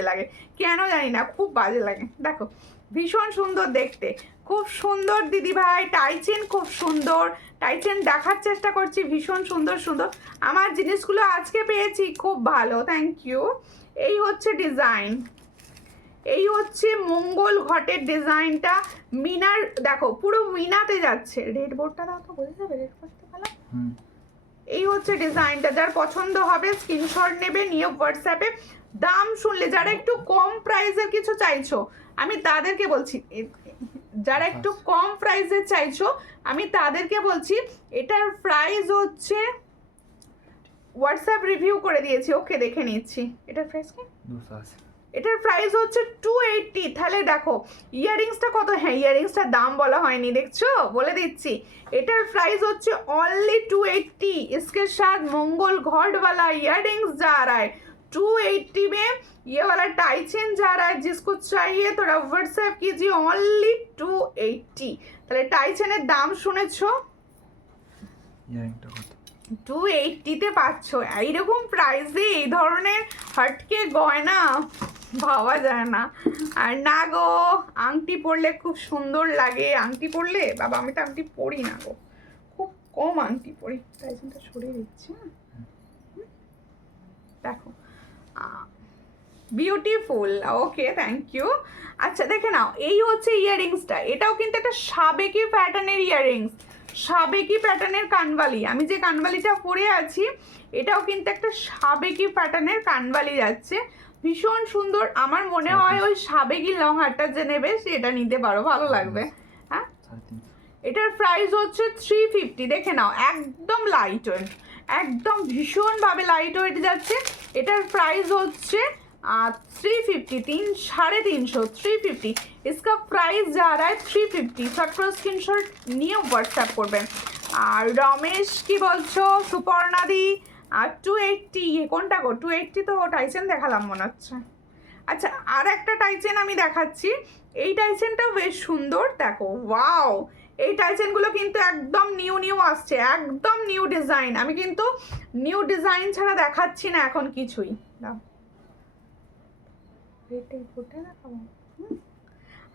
লাগে, কেন জানি না, খুব বাজে লাগে। দেখো ভীষণ সুন্দর দেখতে, খুব সুন্দর দিদি ভাই, টাইচেন খুব সুন্দর, টাইচেন দেখার চেষ্টা করছি, ভীষণ সুন্দর আমার জিনিসগুলো আজকে পেয়েছি, খুব ভালো, থ্যাংক ইউ। এই হচ্ছে ডিজাইন, এই হচ্ছে মঙ্গল ঘটের ডিজাইনটা, মিনার দেখো পুরো মিনাতে যাচ্ছে। রেড বোর্ডটা দাও তো, বোঝা যাবে রেড বোর্ডটা ভালো। এই হচ্ছে ডিজাইনটা, যার পছন্দ হবে স্ক্রিনশট নেবে, নিয়ে হোয়াটসঅ্যাপে। দাম শুনলে যারা একটু কম প্রাইসের কিছু চাইছো, আমি তাদেরকে বলছি, যারা একটু কম প্রাইসে চাইছো আমি তাদেরকে বলছি, এটার প্রাইস হচ্ছে, হোয়াটসঅ্যাপ রিভিউ করে দিয়েছি, ওকে দেখে নিচ্ছি। এটার প্রাইস কি? 280। এটার প্রাইস হচ্ছে 280। তাহলে দেখো ইয়াররিংসটা কত, হ্যাঁ ইয়াররিংসটার দাম বলা হয়নি, দেখছো বলে দিচ্ছি। এটার প্রাইস হচ্ছে অনলি 280, इसके साथ मंगल घट वाला इयररिंग्स जा रहा है 280 में, ये वाला टाइचेन जा रहा है, जिसको चाहिए थोड़ा व्हाट्सएप कीजिए, ओनली 280। তাহলে টাইচেনের দাম শুনেছো, ইয়ারিংটা কত? 280-তে পাচ্ছ। এইরকম প্রাইসে এই ধরনের হটকে গয়না ভাবা যায় না। আর না গো, আংটি পরলে খুব সুন্দর লাগে, আংটি পরলে, বাবা আমি তো আংটি পরি না গো, খুব কম আংটি পরি, টাইচেনটা সরিয়ে দিচ্ছি। দেখো বিউটিফুল, ওকে থ্যাংক ইউ। আচ্ছা দেখে নাও, এই হচ্ছে ইয়াররিংসটা, এটাও কিন্তু একটা সাবেকি প্যাটার্নের ইয়াররিংস, সাবেকি প্যাটার্নের কানবালি। আমি যে কানবালিটা পরে আছি এটাও কিন্তু একটা সাবেকি প্যাটার্নের কানবালি যাচ্ছে, ভীষণ সুন্দর। আমার মনে হয় ওই সাবেকি লং হারটা যে নেবে সেটা নিতে পারো, ভালো লাগবে। হ্যাঁ এটার প্রাইস হচ্ছে 350, দেখে নাও একদম লাইট ওয়েট, একদম ভীষণভাবে লাইট ওয়েট যাচ্ছে। এটার প্রাইস হচ্ছে 350, 350, 350। इसका प्राइस जा रहा है 350। শর্ট স্ক্রিনশট নিয়ে হোয়াটসঅ্যাপ করবেন। আর রমেশ কি বলছো? সুপর্ণাদি 280, কোনটা গো? 280 তো টাইসেন দেখালাম মনে হচ্ছে। আচ্ছা, আর একটা টাইসেন আমি দেখাচ্ছি। এই টাইসেনটাও বেশ সুন্দর, দেখো ওয়াও। এই টাইসেনগুলো কিন্তু একদম নিউ আসছে, একদম নিউ ডিজাইন। আমি কিন্তু নিউ ডিজাইন ছাড়া দেখাচ্ছি না এখন কিছুই। দাও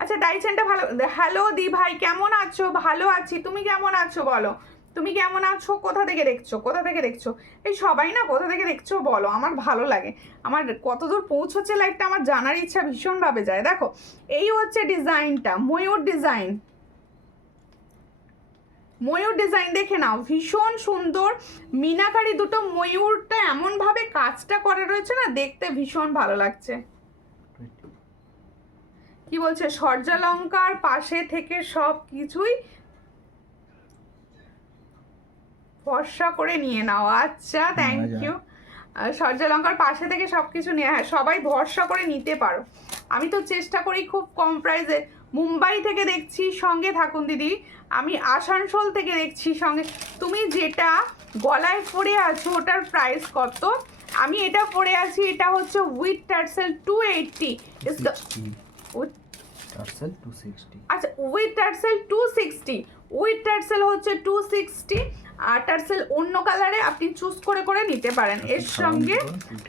আচ্ছা, টাইসেনটা ভালো। হ্যালো দি ভাই, কেমন আছো? ভালো আছি, তুমি কেমন আছো বলো? তুমি কেমন আছো? কোথা থেকে দেখছো? কোথা থেকে দেখছো? এই সবাই না কোথা থেকে দেখছো বলো, আমার ভালো লাগে। আমার কতদূর পৌঁছচ্ছে লাইভটা আমার জানার ইচ্ছা ভীষণভাবে যায়। দেখো এই হচ্ছে ডিজাইনটা, ময়ূর ডিজাইন। ময়ূর ডিজাইন দেখে নাও, ভীষণ সুন্দর মিনাকারি দুটো ময়ূরটা এমনভাবে কাজটা করে রয়েছে না, দেখতে ভীষণ ভালো লাগছে। কি বলছে? সূর্যালঙ্কার পাশে থেকে সব কিছুই ফর্সা করে নিয়ে নাও। আচ্ছা, থ্যাংক ইউ। সূর্যালঙ্কার পাশে থেকে সব কিছু নিয়ে, হ্যাঁ সবাই ভরসা করে নিতে পারো। আমি তো চেষ্টা করি খুব কম প্রাইসে। মুম্বাই থেকে দেখছি, সঙ্গে থাকুন দিদি। আমি আসানসোল থেকে দেখছি, সঙ্গে। তুমি যেটা গলায় পরে আছো ওটার প্রাইস কত? আমি এটা পরে আছি, এটা হচ্ছে উইথ টার্সেল 280। টার্সেল 260। আচ্ছা, উইথ টার্সেল 260। উইথ টার্সেল হচ্ছে 260। আর টার্সেল অন্য কালারে আপনি চুজ করে করে নিতে পারেন। এর সঙ্গে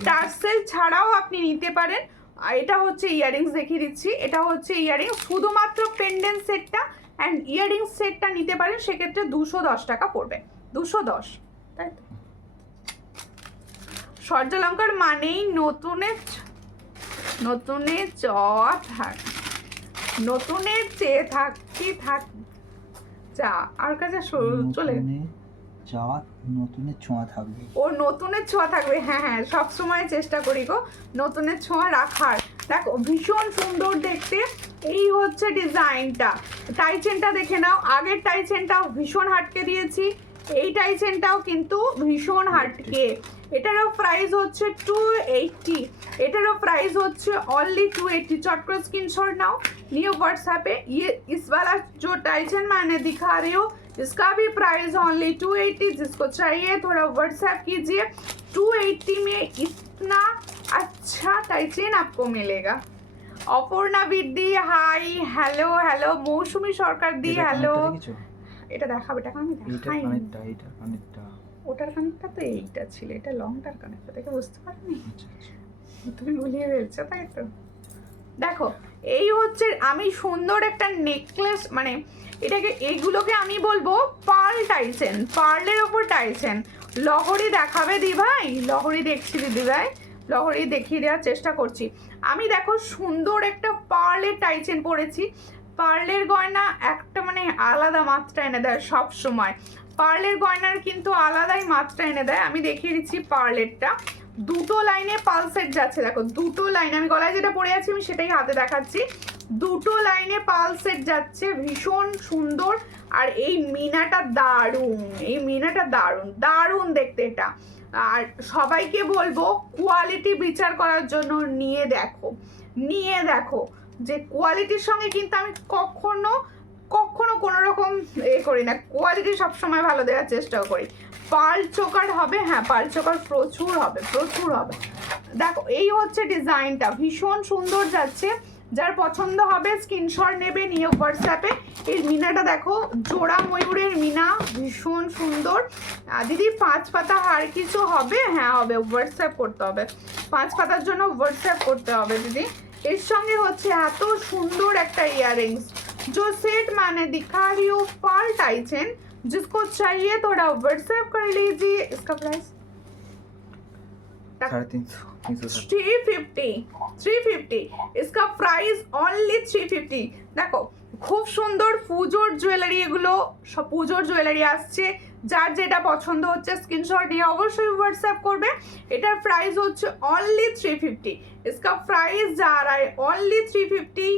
টার্সেল ছাড়াও আপনি নিতে পারেন। আর এটা হচ্ছে ইয়াররিংস, দেখিয়ে দিচ্ছি। এটা হচ্ছে ইয়াররিংস, শুধুমাত্র পেন্ডেন্ট সেটটা অ্যান্ড ইয়াররিংস সেটটা নিতে পারেন, সেক্ষেত্রে 210 টাকা পড়বে। 210, তাই তো? সূর্যালঙ্কার মানেই নতুনের নতুনের চেয়ে থাকি থাক যা আর কাছে চলে যাওয়া, নতুনের ছোঁয়া থাকবে। ও নতুনের ছোঁয়া থাকবে, হ্যাঁ হ্যাঁ, সবসময় চেষ্টা করি গো নতুনের ছোঁয়া রাখার। দেখো ভীষণ সুন্দর দেখতে। এই হচ্ছে ডিজাইনটা। টাইচেনটা দেখে নাও, আগের টাইচেনটাও ভীষণ হাটকে দিয়েছি, এই টাইচেনটাও কিন্তু ভীষণ হাটকে। এটারও প্রাইস হচ্ছে 280। এটারও প্রাইস হচ্ছে অনলি 280। चट कर स्क्रीनशॉट नाउ, न्यू व्हाट्सएप पे। ये इस वाला जो टाइसन मैंने दिखा रही हूँ, इसका भी प्राइस ऑनली 280। जिसको चाहिए थोड़ा व्हाट्सएप कीजिए। 280 में इतना अच्छा टाइसन आपको मिलेगा। অপর্ণা বিদ্যি hi, hello hello. Mousumi Sarkar di hello. এটা দেখাবে, এটা আমি দেখাই। ওটার কানেক্টটা তো এইটা ছিল, এটা লংটার কানেক্টটা দেখে বুঝতে পারিনি। তুমি গুলিয়ে ফেলছো তাই তো। দেখো এই হচ্ছে, আমি সুন্দর একটা নেকলেস, মানে এটাকে, এইগুলোকে আমি বলবো পার্ল টাইসেন, পার্লের ওপর টাইসেন। লহরি দেখাবে দি ভাই? লহরি দেখছি দিদি ভাই, লহরি দেখিয়ে দেওয়ার চেষ্টা করছি। আমি দেখো সুন্দর একটা পার্লের টাইসেন পরেছি। পার্লের গয়না একটা মানে আলাদা মাত্রা এনে দেয় সব সময়। পার্লের গয়নার কিন্তু আলাদাই মাত্রা এনে দেয়। আমি দেখিয়ে দিচ্ছি পার্লেরটা। দুটো লাইনে পাল সেট যাচ্ছে, দেখো দুটো লাইন। আমি গলায় যেটা পরে আছি আমি সেটাই হাতে দেখাচ্ছি। দুটো লাইনে পাল সেট যাচ্ছে, ভীষণ সুন্দর। আর এই মিনাটা দারুণ, এই মিনাটা দারুণ দারুণ দেখতে এটা। আর সবাইকে বলবো কোয়ালিটি বিচার করার জন্য নিয়ে দেখো, নিয়ে দেখো যে কোয়ালিটির সঙ্গে কিন্তু আমি কখনো কোনো রকম করি না। কোয়ালিটি সবসময় ভালো দেওয়ার চেষ্টাও করি। পার্ল চোকার হবে, হ্যাঁ পার্ল চোকার প্রচুর হবে, প্রচুর হবে। দেখো এই হচ্ছে ডিজাইনটা, ভীষণ সুন্দর যাচ্ছে। যার পছন্দ হবে স্ক্রিনশট নেবে, নিয়ে হোয়াটসঅ্যাপে। এই মিনাটা দেখো, জোড়া ময়ূরের মিনা, ভীষণ সুন্দর। দিদি 5 পাতা হার কিছু হবে? হ্যাঁ হবে, হোয়াটসঅ্যাপ করতে হবে। 5 পাতার জন্য হোয়াটসঅ্যাপ করতে হবে দিদি। এর সঙ্গে হচ্ছে এত সুন্দর একটা ইয়াররিংস। जो सेट मैंने दिखा रही हूँ पार्ल टाइसन, जिसको चाहिए थोड़ा व्हाट्सएप कर लीजिए। इसका प्राइस 350। इसका प्राइस ओनली 350। দেখো খুব সুন্দর পুজোর জুয়েলারি, এগুলো সব পুজোর জুয়েলারি আসছে। যার যেটা পছন্দ হচ্ছে স্ক্রিনশট নিয়ে অবশ্যই হোয়াটসঅ্যাপ করবে। এটার প্রাইস হচ্ছে অনলি 350। इसका प्राइस जा रहा है ओनली 350।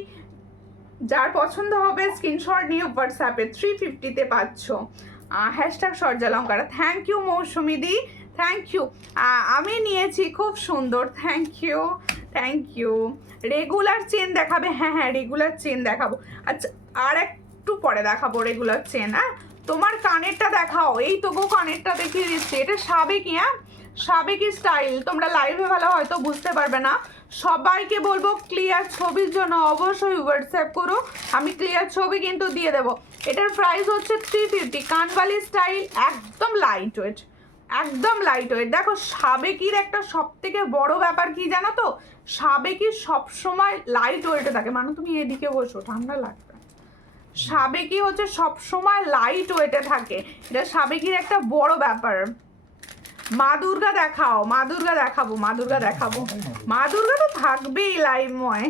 যার পছন্দ হবে স্ক্রিনশট নিয়ে হোয়াটসঅ্যাপে 350-তে পাচ্ছ। Hashtag Suryalankar. Thank you Mousumi di, thank you. আমি নিয়েছি, খুব সুন্দর, thank you thank you. Regular chain দেখাবে? হ্যাঁ হ্যাঁ রেগুলার চেন দেখাবো। আচ্ছা আর একটু পরে দেখাবো রেগুলার চেন। হ্যাঁ তোমার কানেরটা দেখাও, এই তো গো কানেরটা দেখিয়ে দিচ্ছি, এটা সাবেকি। হ্যাঁ সাবেকি স্টাইল, তোমরা লাইভে ভালো হয়তো বুঝতে পারবে না। সবাইকে বলবো ক্লিয়ার ছবির জন্য অবশ্যই হোয়াটসঅ্যাপ করো, আমি ক্লিয়ার ছবি কিন্তু দিয়ে দেবো। এটার প্রাইস হচ্ছে 350, কানবালি স্টাইল, একদম লাইট ওয়েট, একদম লাইট ওয়েট। দেখো সাবেকির একটা সব থেকে বড় ব্যাপার কি জানো তো, সাবেকি সবসময় লাইট ওয়েটে থাকে। মানে তুমি এদিকে বসো, ঠান্ডা লাগবে। সাবেকি হচ্ছে সবসময় লাইট ওয়েটে থাকে, এটা সাবেকির একটা বড় ব্যাপার। মা দুর্গা দেখাও, মা দুর্গা দেখাবো, মা দুর্গা দেখাবো, মা দুর্গা তো থাকবেই লাইভময়।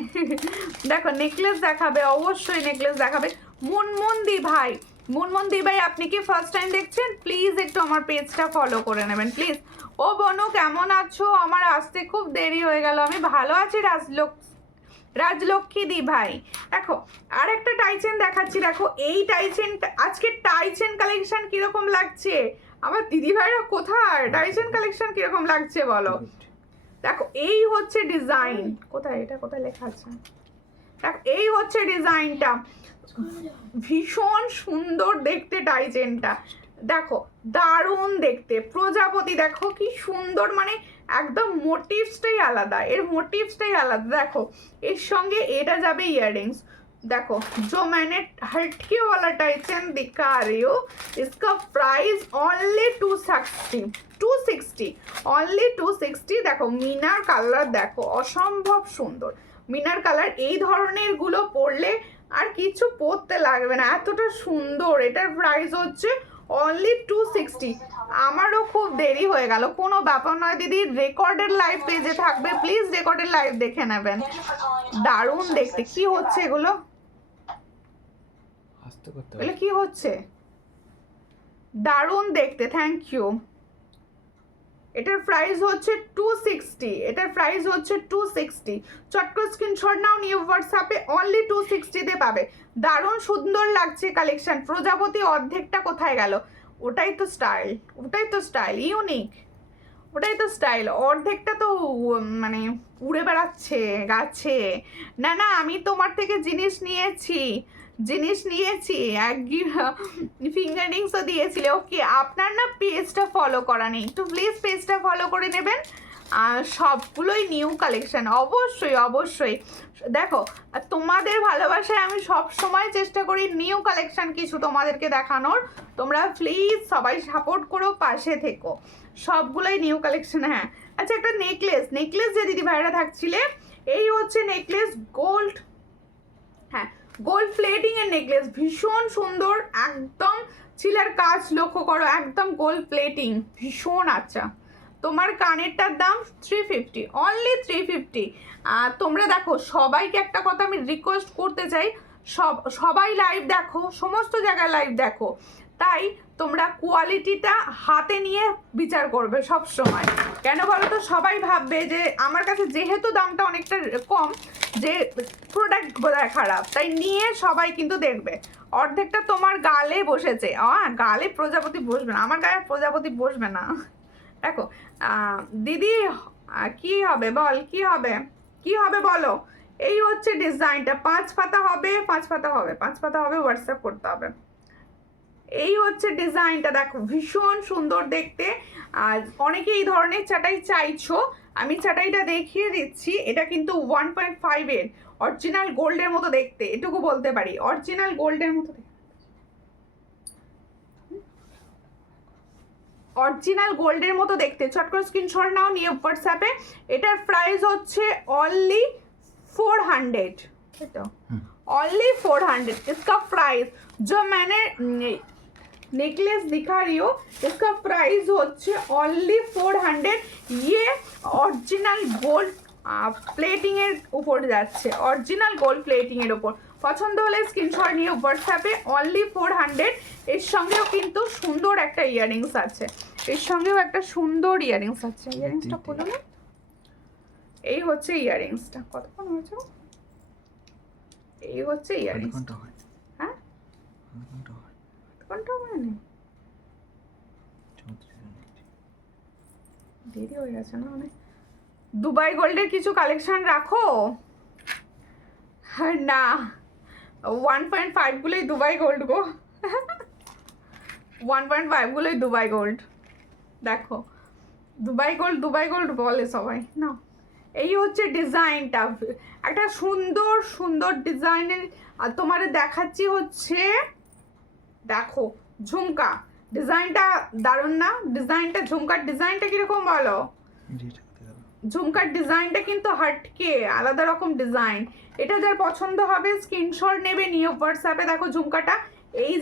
দেখো নেকলেস দেখাবে, অবশ্যই নেকলেস দেখাবে। মুনমুন্দি ভাই, মুনমুন্দি ভাই আপনি কি ফার্স্ট টাইম দেখছেন? প্লিজ একটু আমার পেজটা ফলো করে নেবেন প্লিজ। ও বনু কেমন আছো? আমার আসতে খুব দেরি হয়ে গেল। আমি ভালো আছি রাজলক্ষ্মী দি ভাই। দেখো আর একটা টাইচেন দেখাচ্ছি, দেখো এই টাইচেন, আজকে টাইচেন কালেকশন কিরকম লাগছে আমার দিদি ভাইরা? কোথায় টাইচেন কালেকশন কিরকম লাগছে বলো? দেখো এই হচ্ছে ডিজাইন, কোথায় এটা, কোথায় লেখা আছে? দেখো এই হচ্ছে ডিজাইনটা, ভীষণ সুন্দর দেখতে টাইচেনটা। দেখো দারুণ দেখতে, প্রজাপতি দেখো কি সুন্দর, মানে একদম মোটিভসটাই আলাদা, এর মোটিভসটাই আলাদা। দেখো এর সঙ্গে এটা যাবে ইয়াররিংস। देखो जो मैंने हटके वाला टाइचन दिखा रही हूँ, इसका प्राइस ओनली 260 ओनली 260। देखो মিনার কালার দেখো অসম্ভব সুন্দর, মিনার কালার এই ধরনের গুলো পরলে আর কিছু পরতে লাগবে না, এতটা সুন্দর। এটার প্রাইস হচ্ছে অনলি 260। আমারও খুব দেরি হয়ে গেল, কোনো ব্যাপার নয় দিদি, রেকর্ডেড লাইভ পেজে থাকবে, প্লিজ রেকর্ডেড লাইভ দেখে নেবেন। দারুণ দেখতে, কি হচ্ছে এগুলো, এগুলো কি হচ্ছে? দারুণ দেখতে, থ্যাংক ইউ। এটার প্রাইস হচ্ছে 260, এটার প্রাইস হচ্ছে 260। চট করে স্ক্রিনশট নাও, নিউ হোয়াটসঅ্যাপে অনলি 260 তে পাবে। দারুণ সুন্দর লাগছে কালেকশন। প্রজাপতি অর্ধেকটা কোথায় গেল? ওটাই তো স্টাইল, ওটাই তো স্টাইল, ইউনিক, ওটাই তো স্টাইল। অর্ধেকটা তো মানে উড়ে বেড়াচ্ছে গাছে। না না আমি তোমার থেকে জিনিস নিয়েছি, এক ফিঙ্গার রিংসও দিয়েছিলে। ওকে আপনার না পেজটা ফলো করা নেই, একটু প্লিজ পেজটা ফলো করে নেবেন। সবগুলোই নিউ কালেকশন, অবশ্যই অবশ্যই। দেখো তোমাদের ভালোবাসায় আমি সব সময় চেষ্টা করি নিউ কালেকশন কিছু তোমাদেরকে দেখানোর। তোমরা প্লিজ সবাই সাপোর্ট করো, পাশে থেকো। সবগুলোই নিউ কালেকশন। হ্যাঁ আচ্ছা একটা নেকলেস যে দিদি ভাইরা থাকছিলে, এই হচ্ছে নেকলেস, গোল্ড, হ্যাঁ গোল্ড প্লেটিং এর নেকলেস, ভীষণ সুন্দর, একদম চিলার কাজ লক্ষ্য করো, একদম গোল্ড প্লেটিং, ভীষণ। আচ্ছা তোমার কানেরটার দাম 350, অনলি 350। তোমরা দেখো সবাইকে একটা কথা আমি রিকোয়েস্ট করতে চাই, সবাই লাইভ দেখো, সমস্ত জায়গায় লাইভ দেখো, তাই তোমরা কোয়ালিটিটা হাতে নিয়ে বিচার করবে সব সময়। কেন বলো তো, সবাই ভাববে যে আমার কাছে যেহেতু দামটা অনেকটা কম, যে প্রোডাক্ট বোধহয় খারাপ, তাই নিয়ে সবাই কিন্তু দেখবে। অর্ধেকটা তোমার গালে বসেছে, গালে প্রজাপতি বসবে না, আমার গায়ে প্রজাপতি বসবে না। দেখো দিদি কি হবে বল, কি হবে, কি হবে বলো? এই হচ্ছে ডিজাইনটা, 5 পাতা হবে, 5 পাতা হবে, 5 পাতা হবে, হোয়াটসঅ্যাপ করতে হবে। এই হচ্ছে ডিজাইনটা, দেখো ভীষণ সুন্দর দেখতে। আর অনেকে এই ধরনের চাটাই চাইছো, আমি চাটাইটা দেখিয়ে দিচ্ছি। এটা কিন্তু 1.5 এর অরিজিনাল গোল্ডের মতো দেখতে, এটুকু বলতে পারি, অরিজিনাল গোল্ডের মতো দেখতে, অরিজিনাল গোল্ডের মতো দেখতে। চট করে স্ক্রিনশট নাও, নিয়ে হোয়াটসঅ্যাপে। এটার প্রাইস হচ্ছে অনলি 400, তো অনলি 400। इसका प्राइस जो मैंने नेकलेस दिखा रही हो, इसका प्राइस হচ্ছে অনলি 400। ये অরিজিনাল গোল্ড প্লেটিং এর উপর যাচ্ছে, অরিজিনাল গোল্ড প্লেটিং এর উপর। পছন্দ হলে স্ক্রিনশট নিয়ে হোয়াটসঅ্যাপে অনলি 400। এর সঙ্গেও কিন্তু সুন্দর একটা ইয়াররিংস আছে, এর সঙ্গেও একটা সুন্দর ইয়াররিংস আছে। ইয়াররিংসটা খুলো না, এই হচ্ছে ইয়াররিংসটা, কতক্ষণ হয়েছে? এই হচ্ছে ইয়াররিংসটা। হ্যাঁ ঘন্টা মানে দেরি হয়ে গেছে না মানে দুবাই গোল্ডের কিছু কালেকশন রাখো না 1.5 গুলোই দুবাই গোল্ড গো 1.5 গুলোই দুবাই গোল্ড দেখো দুবাই গোল্ড বলে সবাই না এই হচ্ছে ডিজাইনটা একটা সুন্দর সুন্দর ডিজাইনের আর তোমারে দেখাচ্ছি হচ্ছে দেখো ঝুমকা ডিজাইনটা দারুণ না ডিজাইনটা ঝুমকার ডিজাইনটা কিরকম বলো ঝুমকার ডিজাইনটা কিন্তু হাটকে আলাদা রকম ডিজাইন এটা যার পছন্দ হবে স্ক্রিনশট নেবে নিয়ে হোয়াটসঅ্যাপে দেখো ঝুমকাটা এই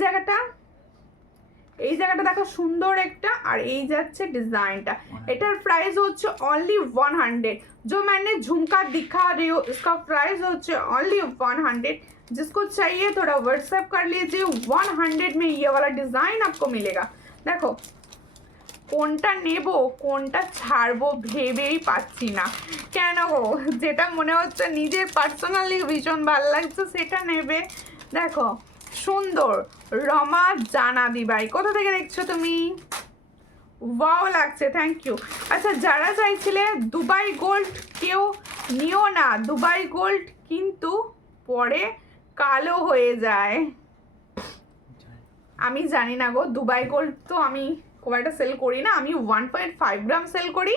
জায়গাটা দেখো সুন্দর একটা আর এই যাচ্ছে डिजाइनটা এটার প্রাইস হচ্ছে অনলি 100 जो मैंने झुमका दिखा रही हूँ इसका प्राइस होচ্ছে ऑनली 100 जिसको चाहिए थोड़ा व्हाट्सएप कर लीजिए 100 में ये वाला डिजाइन आपको मिलेगा देखो কোনটা নেব কোনটা ছাড়বো ভেবেই পাচ্ছি না কেন গো যেটা মনে হচ্ছে নিজের পার্সোনালি ভীষণ ভালো লাগছে সেটা নেবে দেখো সুন্দর রমা জানা দিবাই কোথা থেকে দেখছো তুমি ওয়াও লাগছে থ্যাংক ইউ আচ্ছা যারা চাইছিলে দুবাই গোল্ড কেউ নিও না দুবাই গোল্ড কিন্তু পরে কালো হয়ে যায় আমি জানি না গো দুবাই গোল্ড তো আমি খুব একটা সেল করি না আমি 1.5 গ্রাম সেল করি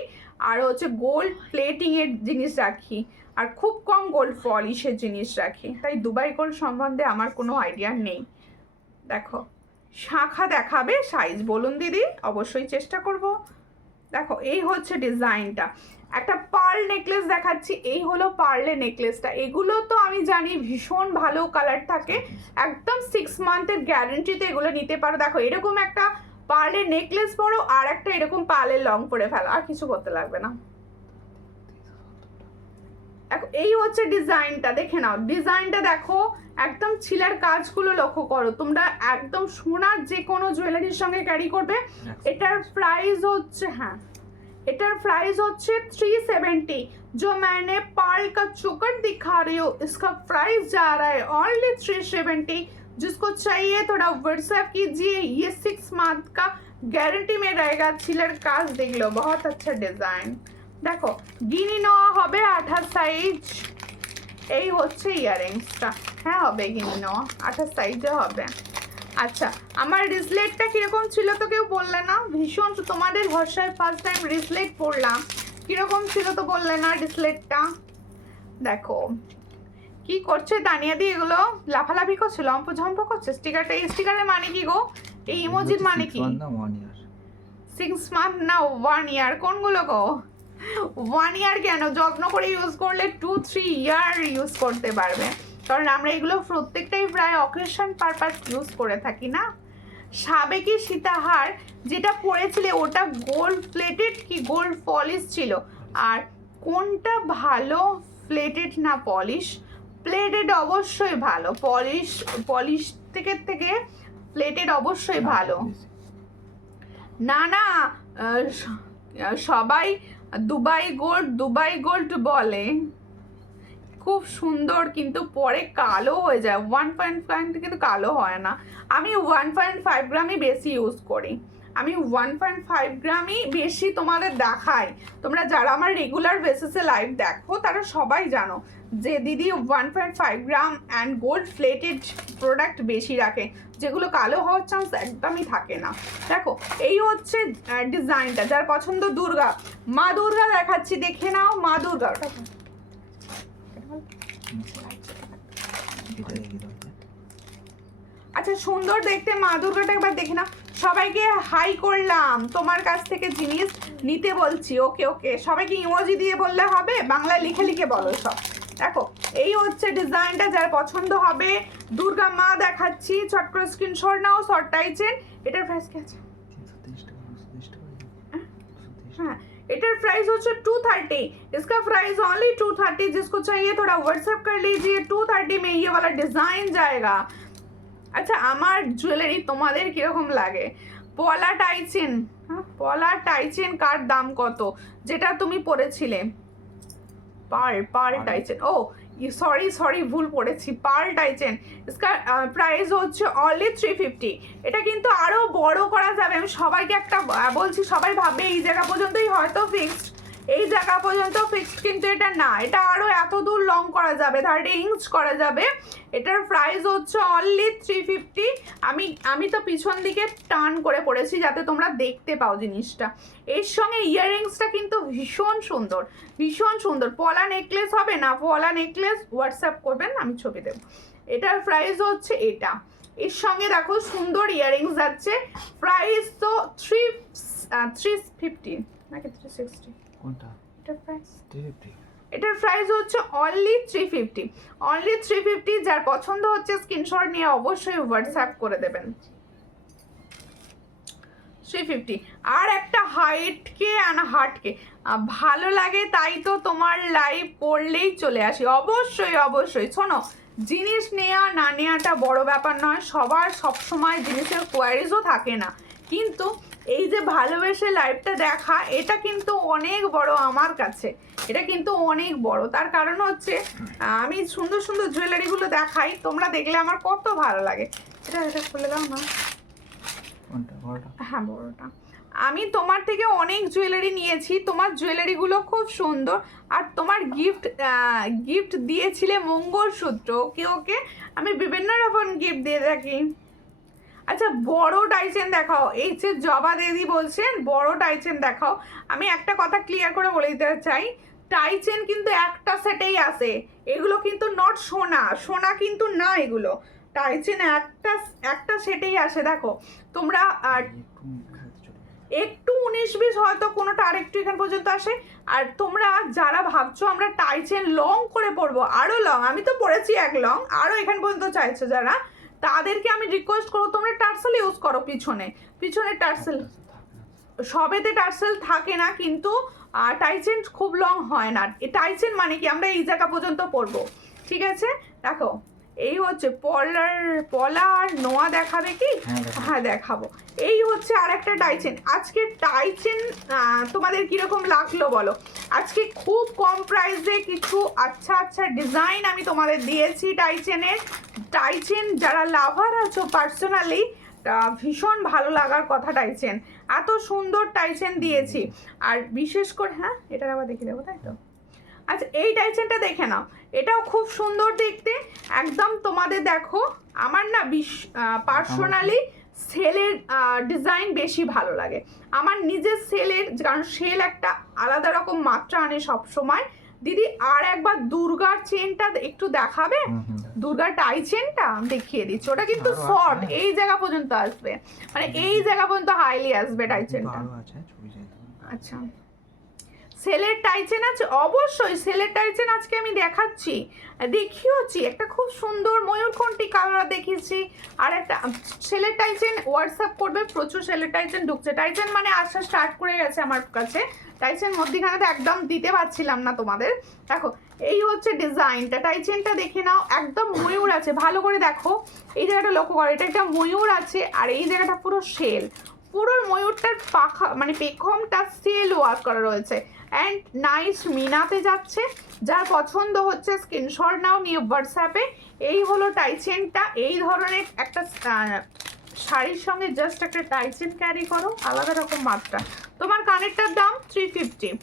আর হচ্ছে গোল্ড প্লেটিংয়ের জিনিস রাখি আর খুব কম গোল্ড পলিশের জিনিস রাখি তাই দুবাই গোল্ড সম্বন্ধে আমার কোনো আইডিয়া নেই দেখো শাখা দেখাবে সাইজ বলুন দিদি অবশ্যই চেষ্টা করব দেখো এই হচ্ছে ডিজাইনটা একটা পার্ল নেকলেস দেখাচ্ছি এই হলো পার্লে নেকলেসটা এগুলো তো আমি জানি ভীষণ ভালো কালার থাকে একদম 6 মান্থের গ্যারান্টিতে এগুলো নিতে পারো দেখো এরকম একটা পার্লের নেকলেস পরো আর একটা এরকম পার্লের লং পরে ফেলো আর কিছু করতে লাগবে না এই হচ্ছে ডিজাইনটা দেখে নাও ডিজাইনটা দেখো একদম ছিলার কাজগুলো লক্ষ্য করো তোমরা একদম সোনার যে কোনো জুয়েলারির সঙ্গে ক্যারি করবে এটার প্রাইস হচ্ছে হ্যাঁ এটার प्राइस হচ্ছে 370 जो मैंने पर्ल का चोकर दिखा रही हूँ इसका प्राइस जा रहा है ओनली 370 जिसको चाहिए थोड़ा व्हाट्सएप कीजिए ये 6 मंथ का गारंटी में रहेगा छिलर काज देख लो बहुत अच्छा डिजाइन देखो गिनी নেওয়া হবে 28 সাইজ এই হচ্ছে ইয়ারিংসটা হ্যাঁ হবে गिनी নেওয়া 28 সাইজে হবে আচ্ছা আমার রিসলেটটা কিরকম ছিল তো কেউ বললে না ভীষণ তোমাদের ভরসায় ফার্স্ট টাইম রিসলেট পড়লাম কিরকম ছিল তো বললে না রিসলেটটা দেখো কি করছে দানিয়া দি এগুলো লাফালাফি করছে লম্প ঝম্প করছে স্টিকারটা এই স্টিকারের মানে কি গো এই ইমোজির মানে কি 6 মান্থ না 1 ইয়ার কোনগুলো গো 1 ইয়ার কেন যত্ন করে ইউজ করলে 2-3 ইয়ার ইউজ করতে পারবে কারণ আমরা এগুলো প্রত্যেকটাই প্রায় অকেশন পারপাস ইউজ করে থাকি না সাবেকি সীতাহার যেটা পরেছিলে ওটা গোল্ড প্লেটেড কি গোল্ড পলিশ ছিল আর কোনটা ভালো প্লেটেড না পলিশ প্লেটেড অবশ্যই ভালো পলিশ থেকে প্লেটেড অবশ্যই ভালো না না সবাই দুবাই গোল্ড বলে খুব সুন্দর কিন্তু পরে কালো হয়ে যায় 1.5 কিন্তু কালো হয় না আমি 1.5 গ্রামই বেশি ইউজ করি আমি 1.5 গ্রামই বেশি তোমাদের দেখাই তোমরা যারা আমার রেগুলার বেসিসে লাইভ দেখো তারা সবাই জানো যে দিদি 1.5 গ্রাম অ্যান্ড গোল্ড প্লেটেড প্রোডাক্ট বেশি রাখে যেগুলো কালো হওয়ার চান্স একদমই থাকে না দেখো এই হচ্ছে ডিজাইনটা যার পছন্দ দুর্গা মা দুর্গা দেখাচ্ছি দেখে নাও মা দুর্গা আচ্ছা সুন্দর দেখতে মা দুর্গাটা একবার দেখে না সবাইকে হাই করলাম তোমার কাছ থেকে জিনিস নিতে বলছি ওকে ওকে সবাইকে ইমোজি দিয়ে বললে হবে বাংলা লিখে বলো সব দেখো এই হচ্ছে ডিজাইনটা যার পছন্দ হবে দুর্গা মা দেখাচ্ছি চট করে স্ক্রিনশট নাও শর্ট টাইচেন এটার প্রাইস কি আছে হ্যাঁ इटर प्राइस हो 230 इसका प्राइस ओनली 230 जिसको चाहिए थोड़ा व्हाट्सएप कर लीजिए 230 में ये वाला डिजाइन जाएगा अच्छा আমার জুয়েলারি তোমাদের কিরকম লাগে পলা টাইচেন কার দাম কত যেটা তুমি পরেছিলে পার্ল টাইচেন ও সরি ভুল পড়েছি, পার্ল টাইচেন। इसका প্রাইস হচ্ছে অনলি 350। এটা কিন্তু আরও বড় করা যাবে। আমি সবাইকে একটা বলছি, সবাই ভাবে এই জায়গা পর্যন্তই হয়তো ফিক্সড, এই জায়গা পর্যন্ত ফিক্সড, কিন্তু এটা না, এটা আরও এত দূর লং করা যাবে, 30 ইঞ্চ করা যাবে। এটার প্রাইস হচ্ছে অনলি 350। আমি তো পিছন দিকে টার্ন করে পড়েছি যাতে তোমরা দেখতে পাও জিনিসটা। এর সঙ্গে ইয়াররিংসটা কিন্তু ভীষণ সুন্দর, ভীষণ সুন্দর। পলা নেকলেস হবে না, পলা নেকলেস হোয়াটসঅ্যাপ করবেন, আমি ছবি দেবো। এটার প্রাইস হচ্ছে এটা। এর সঙ্গে দেখো সুন্দর ইয়াররিংস যাচ্ছে। প্রাইস তো 350 নাকি 360? কোনটা? এটার প্রাইস 350। এটার প্রাইস হচ্ছে অনলি 350। অনলি 350। যার পছন্দ হচ্ছে স্ক্রিনশট নিয়ে অবশ্যই হোয়াটসঅ্যাপ করে দেবেন। 350। আর একটা হাইটকে আর হার্টকে ভালো লাগে, তাই তো তোমার লাইভ পড়লেই চলে আসি। অবশ্যই অবশ্যই শোনো, জিনিস নেওয়া না নেওয়াটা বড় ব্যাপার নয়, সবার সবসময় জিনিসের কোয়ারিজও থাকে না, কিন্তু এই যে ভালোবেসে লাইভটা দেখা, এটা কিন্তু অনেক বড় আমার কাছে, এটা কিন্তু অনেক বড়। তার কারণ হচ্ছে আমি সুন্দর সুন্দর জুয়েলারিগুলো দেখাই, তোমরা দেখলে আমার কত ভালো লাগে। এটা খুলে দাও না। কোনটা? বড়টা? হ্যাঁ বড়টা। আমি তোমার থেকে অনেক জুয়েলারি নিয়েছি, তোমার জুয়েলারিগুলো খুব সুন্দর। আর তোমার গিফট দিয়েছিলে মঙ্গলসূত্র, ওকে আমি বিভিন্ন রকম গিফট দিয়ে থাকি। আচ্ছা বড় টাইচেন দেখাও, এই যে জবা দিদি বলছেন বড় টাইচেন দেখাও। আমি একটা কথা ক্লিয়ার করে বলে দিতে চাই, টাইচেন কিন্তু একটা সেটেই আসে, এগুলো কিন্তু নট সোনা, সোনা কিন্তু না, এগুলো টাইচেন একটা সেটেই আসে। দেখো তোমরা একটু 19-20 হয়তো কোনোটা আরেকটু এখান পর্যন্ত আসে। আর তোমরা যারা ভাবছো আমরা টাইচেন লং করে পরবো, আরও লং, আমি তো পরেছি এক লং, আরও এখান পর্যন্ত চাইছো যারা, তাদেরকে আমি রিকোয়েস্ট করবো তোমরা টার্সেল ইউজ করো। পিছনে টার্সেল, সবেতে টার্সেল থাকে না, কিন্তু টাইচেন খুব লং হয় না। টাইচেন মানে কি আমরা এই জায়গা পর্যন্ত পরবো, ঠিক আছে? দেখো এই হচ্ছে পলা আর নোয়া দেখাবে কি? হ্যাঁ দেখাবো। এই হচ্ছে আর একটা টাইচেন। আজকে টাইচেন তোমাদের কিরকম লাগলো বলো? আজকে খুব কম প্রাইসে কিছু আচ্ছা ডিজাইন আমি তোমাদের দিয়েছি টাইচেনের। টাইচেন যারা লাভার আছো পার্সোনালি ভীষণ ভালো লাগার কথা, টাইচেন এত সুন্দর টাইচেন দিয়েছি। আর বিশেষ করে হ্যাঁ এটার আবার দেখে দেবো, তাই তো? আচ্ছা এই টাইচেনটা দেখে নাও, এটাও খুব সুন্দর দেখতে একদম। তোমাদের দেখো আমার না পার্সোনালি সেলের ডিজাইন বেশি ভালো লাগে, আমার নিজের সেলের, কারণ সেল একটা আলাদা রকম মাত্রা আনে সব সময়। দিদি আর একবার দুর্গার চেনটা একটু দেখাবে? দুর্গার টাইচেনটা দেখিয়ে দিচ্ছি, ওটা কিন্তু শর্ট, এই জায়গা পর্যন্ত আসবে, মানে এই জায়গা পর্যন্ত হাইলি আসবে টাইচেনটা। আচ্ছা সেলের টাইচেন আছে, অবশ্যই সেলের টাইচেন আজকে আমি দেখিয়েছি। একটা খুব সুন্দর ময়ূরকণ্ঠী কালার দেখিয়েছি, আর একটা সেলের টাইচেন হোয়াটসঅ্যাপ করবে, প্রচুর সেলের টাইচেন ঢুকছে। টাইচেন মানে আসা স্টার্ট করে গেছে আমার কাছে, টাইচেন মধ্যখানে তো একদম দিতে পারছিলাম না তোমাদের। দেখো এই হচ্ছে ডিজাইনটা, টাইচেনটা দেখে নাও, একদম ময়ূর আছে, ভালো করে দেখো এই জায়গাটা লক্ষ্য করো, এটা একটা ময়ূর আছে, আর এই জায়গাটা পুরো সেল, পুরো ময়ূরটার পাখা মানে পেখমটা সেল ওয়ার্ক করা রয়েছে। অ্যান্ড নাইস মিনাতে যাচ্ছে, যার পছন্দ হচ্ছে স্ক্রিনশট নাও নিয়ে হোয়াটসঅ্যাপে। এই হলো টাইচেনটা, এই ধরনের একটা শাড়ির সঙ্গে জাস্ট একটা টাইচেন ক্যারি করো, আলাদা রকম মাত্রা। তোমার কানেরটার দাম 350,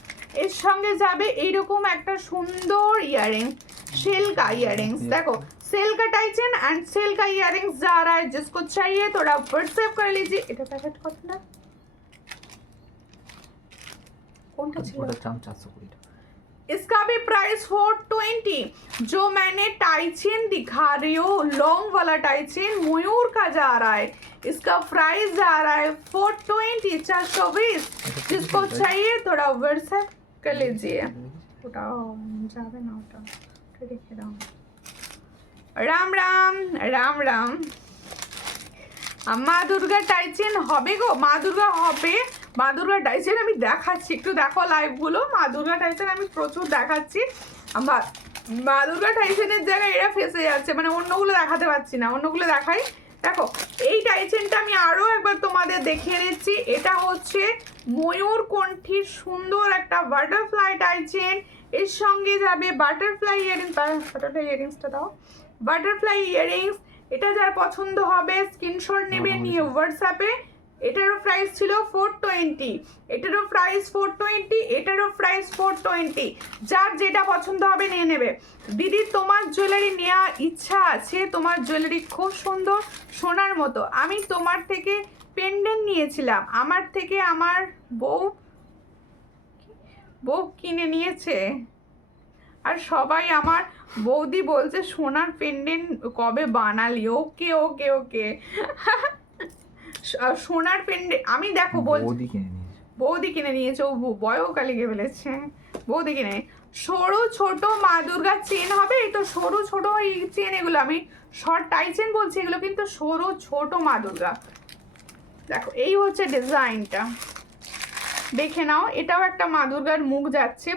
এর সঙ্গে যাবে এইরকম একটা সুন্দর ইয়ারিং, सेल का इयररिंग्स। देखो सेल का टाइचन एंड सेल का इयररिंग्स जा रहा है, जिसको चाहिए थोड़ा व्हाट्सएप कर लीजिए। এটা প্যাকেট কত না কোনটা ছিল? ওটা দাম 420 টাকা। इसका भी प्राइस 420। जो मैंने टाइचेन दिखा रही हूँ लॉन्ग वाला टाइचेन मयूर का जा रहा है, इसका प्राइस जा रहा है 420 420। जिसको चाहिए थोड़ा व्हाट्सएप कर लीजिए। ওটা যাবে না, ওটা রেখে দাও। রাম রাম রাম রাম। মা দুর্গা টাইচেন হবে গো, মা দুর্গা হবে। মা দুর্গা টাইচেন আমি দেখাচ্ছি, একটু দেখো লাইভগুলো। মা দুর্গা টাইচেন আমি প্রচুর দেখাচ্ছি। আমার মা দুর্গা টাইচেনের জায়গায় এরা ফেসে যাচ্ছে, মানে অন্যগুলো দেখাতে পারছি না, অন্যগুলো দেখাই। দেখো এই টাইচেনটা আমি আরও একবার তোমাদের দেখিয়ে দিচ্ছি। এটা হচ্ছে ময়ূর কণ্ঠীর সুন্দর একটা বাটারফ্লাই টাইচেন। এর সঙ্গে যাবে বাটারফ্লাই ইয়ারিংস। বাটারফ্লাই ইয়ারিংসটা দাও, বাটারফ্লাই ইয়ারিংস। এটা যার পছন্দ হবে স্ক্রিনশট নেবে, নিয়ে হোয়াটসঅ্যাপে। এটারও প্রাইস ছিল 420, এটারও প্রাইস 420, এটারও প্রাইস 420। যার যেটা পছন্দ হবে নিয়ে নেবে। দিদি তোমার জুয়েলারি নেওয়া ইচ্ছা আছে, তোমার জুয়েলারি খুব সুন্দর সোনার মতো। আমি তোমার থেকে পেন্ডেন্ট নিয়েছিলাম, আমার থেকে আমার বউ কিনে নিয়েছে, আর সবাই আমার বৌদি বলছে সোনার পেন্ডেন্ট কবে বানালি। ওকে ওকে ওকে সোনার পেন্ডেন্ট আমি দেখো বৌদি কিনে নিয়েছে। ও বয়ও কালিকে ফেলেছে, বৌদি কিনে। সরু ছোট মা দুর্গার চেন হবে, এই তো সরু ছোট এই চেন, এগুলো আমি শর্ট টাই চেন বলছি, এগুলো কিন্তু সরু ছোট মা দুর্গা। দেখো এই হচ্ছে ডিজাইনটা, দেখে নাও। এটাও একটা মা দুর্গার মুখ যাচ্ছে,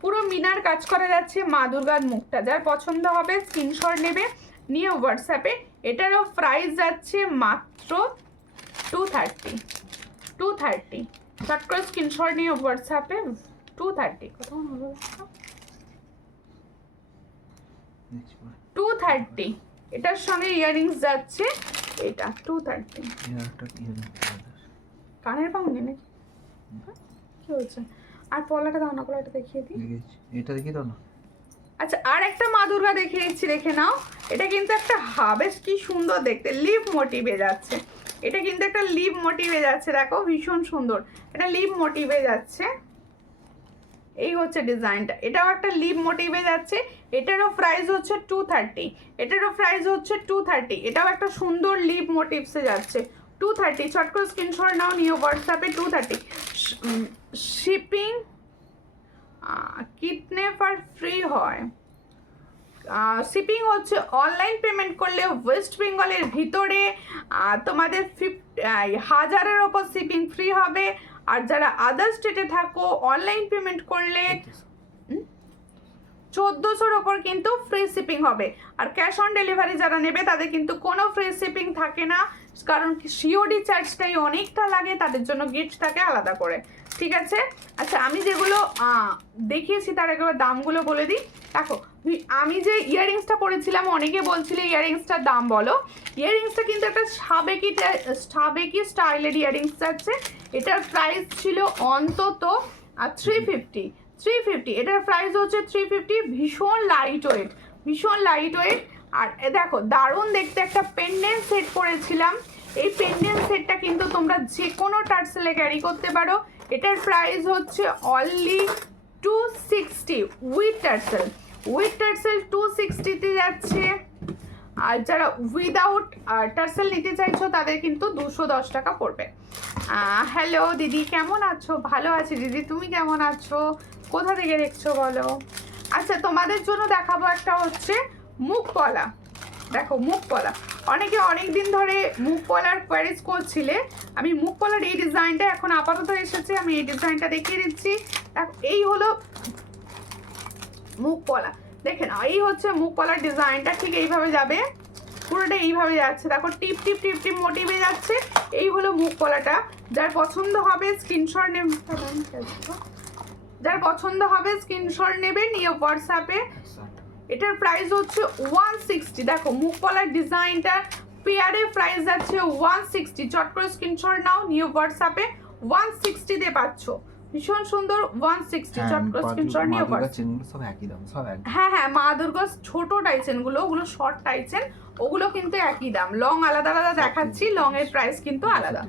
পুরো মিনার কাজ করা যাচ্ছে মা দুর্গার মুখটা। যার পছন্দ হবে স্ক্রিনশট নেবে, নিয়ে হোয়াটসঅ্যাপে। এটারও প্রাইস যাচ্ছে মাত্র 230। চট করে স্ক্রিনশট নিয়ে হোয়াটসঅ্যাপে 230। কত হলো? 230। এটার সঙ্গে ইয়ারিংস যাচ্ছে, এটা 230। কানের পাউনি নাকি কি হচ্ছে? আর পলাটা দাও না, পলাটা দেখিয়ে দিই। এটা দেখিয়ে দাও না। আচ্ছা, আর একটা মা দুর্গা দেখিয়ে দিচ্ছি, দেখে নাও। এটা কিন্তু একটা বেশ কি সুন্দর দেখতে, লিভ মোটিভে যাচ্ছে। এটা কিন্তু একটা লিভ মোটিভে যাচ্ছে, দেখো ভীষণ সুন্দর। এটা লিভ মোটিভে যাচ্ছে, এই হচ্ছে ডিজাইনটা। এটাও একটা লিভ মোটিভে যাচ্ছে। এটারও প্রাইস হচ্ছে 230, এটারও প্রাইস হচ্ছে 230। এটাও একটা সুন্দর লিভ মোটিভসে যাচ্ছে, 230। চট করে স্ক্রিনশট নাও, নিয়ে হোয়াটসঅ্যাপে 230। শিপিং কিতনে পার ফ্রি হয়? শিপিং হচ্ছে অনলাইন পেমেন্ট করলে ওয়েস্ট বেঙ্গলের ভিতরে তোমাদের 1000-এর ওপর শিপিং ফ্রি হবে। আর যারা আদার স্টেটে থাকো অনলাইন পেমেন্ট করলে 1400-র ওপর কিন্তু ফ্রি শিপিং হবে। আর ক্যাশ অন ডেলিভারি যারা নেবে তাদের কিন্তু কোনো ফ্রি শিপিং থাকে না, কারণ সিওডি চার্জটাই অনেকটা লাগে, তাদের জন্য গিফট থাকে আলাদা করে। ঠিক আছে? আচ্ছা, আমি যেগুলো দেখিয়েছি তার একবার দামগুলো বলে দিই। দেখো, আমি যে ইয়াররিংসটা পরেছিলাম, অনেকে বলছিল ইয়াররিংসটার দাম বলো। ইয়াররিংসটা কিন্তু একটা সাবেকি স্টাইলের ইয়াররিংস যাচ্ছে। এটার প্রাইস ছিল অন্তত 350। এটার প্রাইস হচ্ছে 350। ভীষণ লাইট ওয়েট। আর দেখো দারুণ দেখতে একটা পেন্ডেন্ট সেট পরেছিলাম। এই পেন্ডেন্ট সেটটা কিন্তু তোমরা যে কোনো টার্সেলে ক্যারি করতে পারো। এটার প্রাইস হচ্ছে অনলি 260 উইথ টার্সেল 260-তে যাচ্ছে। আর যারা উইদাউট টার্সেল নিতে চাইছো তাদের কিন্তু 210 টাকা পড়বে। হ্যালো দিদি, কেমন আছো? ভালো আছি দিদি, তুমি কেমন আছো? কোথা থেকে দেখছো বলো? আচ্ছা, তোমাদের জন্য দেখাবো একটা হচ্ছে মুখ পলা। দেখো মুখ পলা, অনেকে অনেক দিন ধরে মুখ পলার কোয়ারিজ করছিলে। আমি মুখ পলার এই ডিজাইনটা এখন আপাতত এসেছে, আমি এই ডিজাইনটা দেখিয়ে দিচ্ছি। দেখো এই হলো মুখ পলা, দেখে নাও। এই হচ্ছে মুখ পলার ডিজাইনটা, ঠিক এইভাবে যাবে, পুরোটা এইভাবে যাচ্ছে। দেখো টিপ মোটিভে যাচ্ছে। এই হলো মুখ পলাটা। যার পছন্দ হবে স্ক্রিনশট নেবে, নিয়ে হোয়াটসঅ্যাপে। এটার প্রাইস হচ্ছে 160। দেখো মুখ পলার ডিজাইনটা পেয়ারের প্রাইস যাচ্ছে 160। চট করে স্ক্রিনশট নাও, নিয়ে হোয়াটসঅ্যাপে 160-তে পাচ্ছ। ভীষণ সুন্দর 160। চট করে স্ক্রিনশট নিয়ে সব একই দাম, সব একই। হ্যাঁ, মা দুর্গার ছোট টাইচেনগুলো, ওগুলো শর্ট টাইচেন, ওগুলো কিন্তু একই দাম। লং আলাদা দেখাচ্ছি, লং এর প্রাইস কিন্তু আলাদা।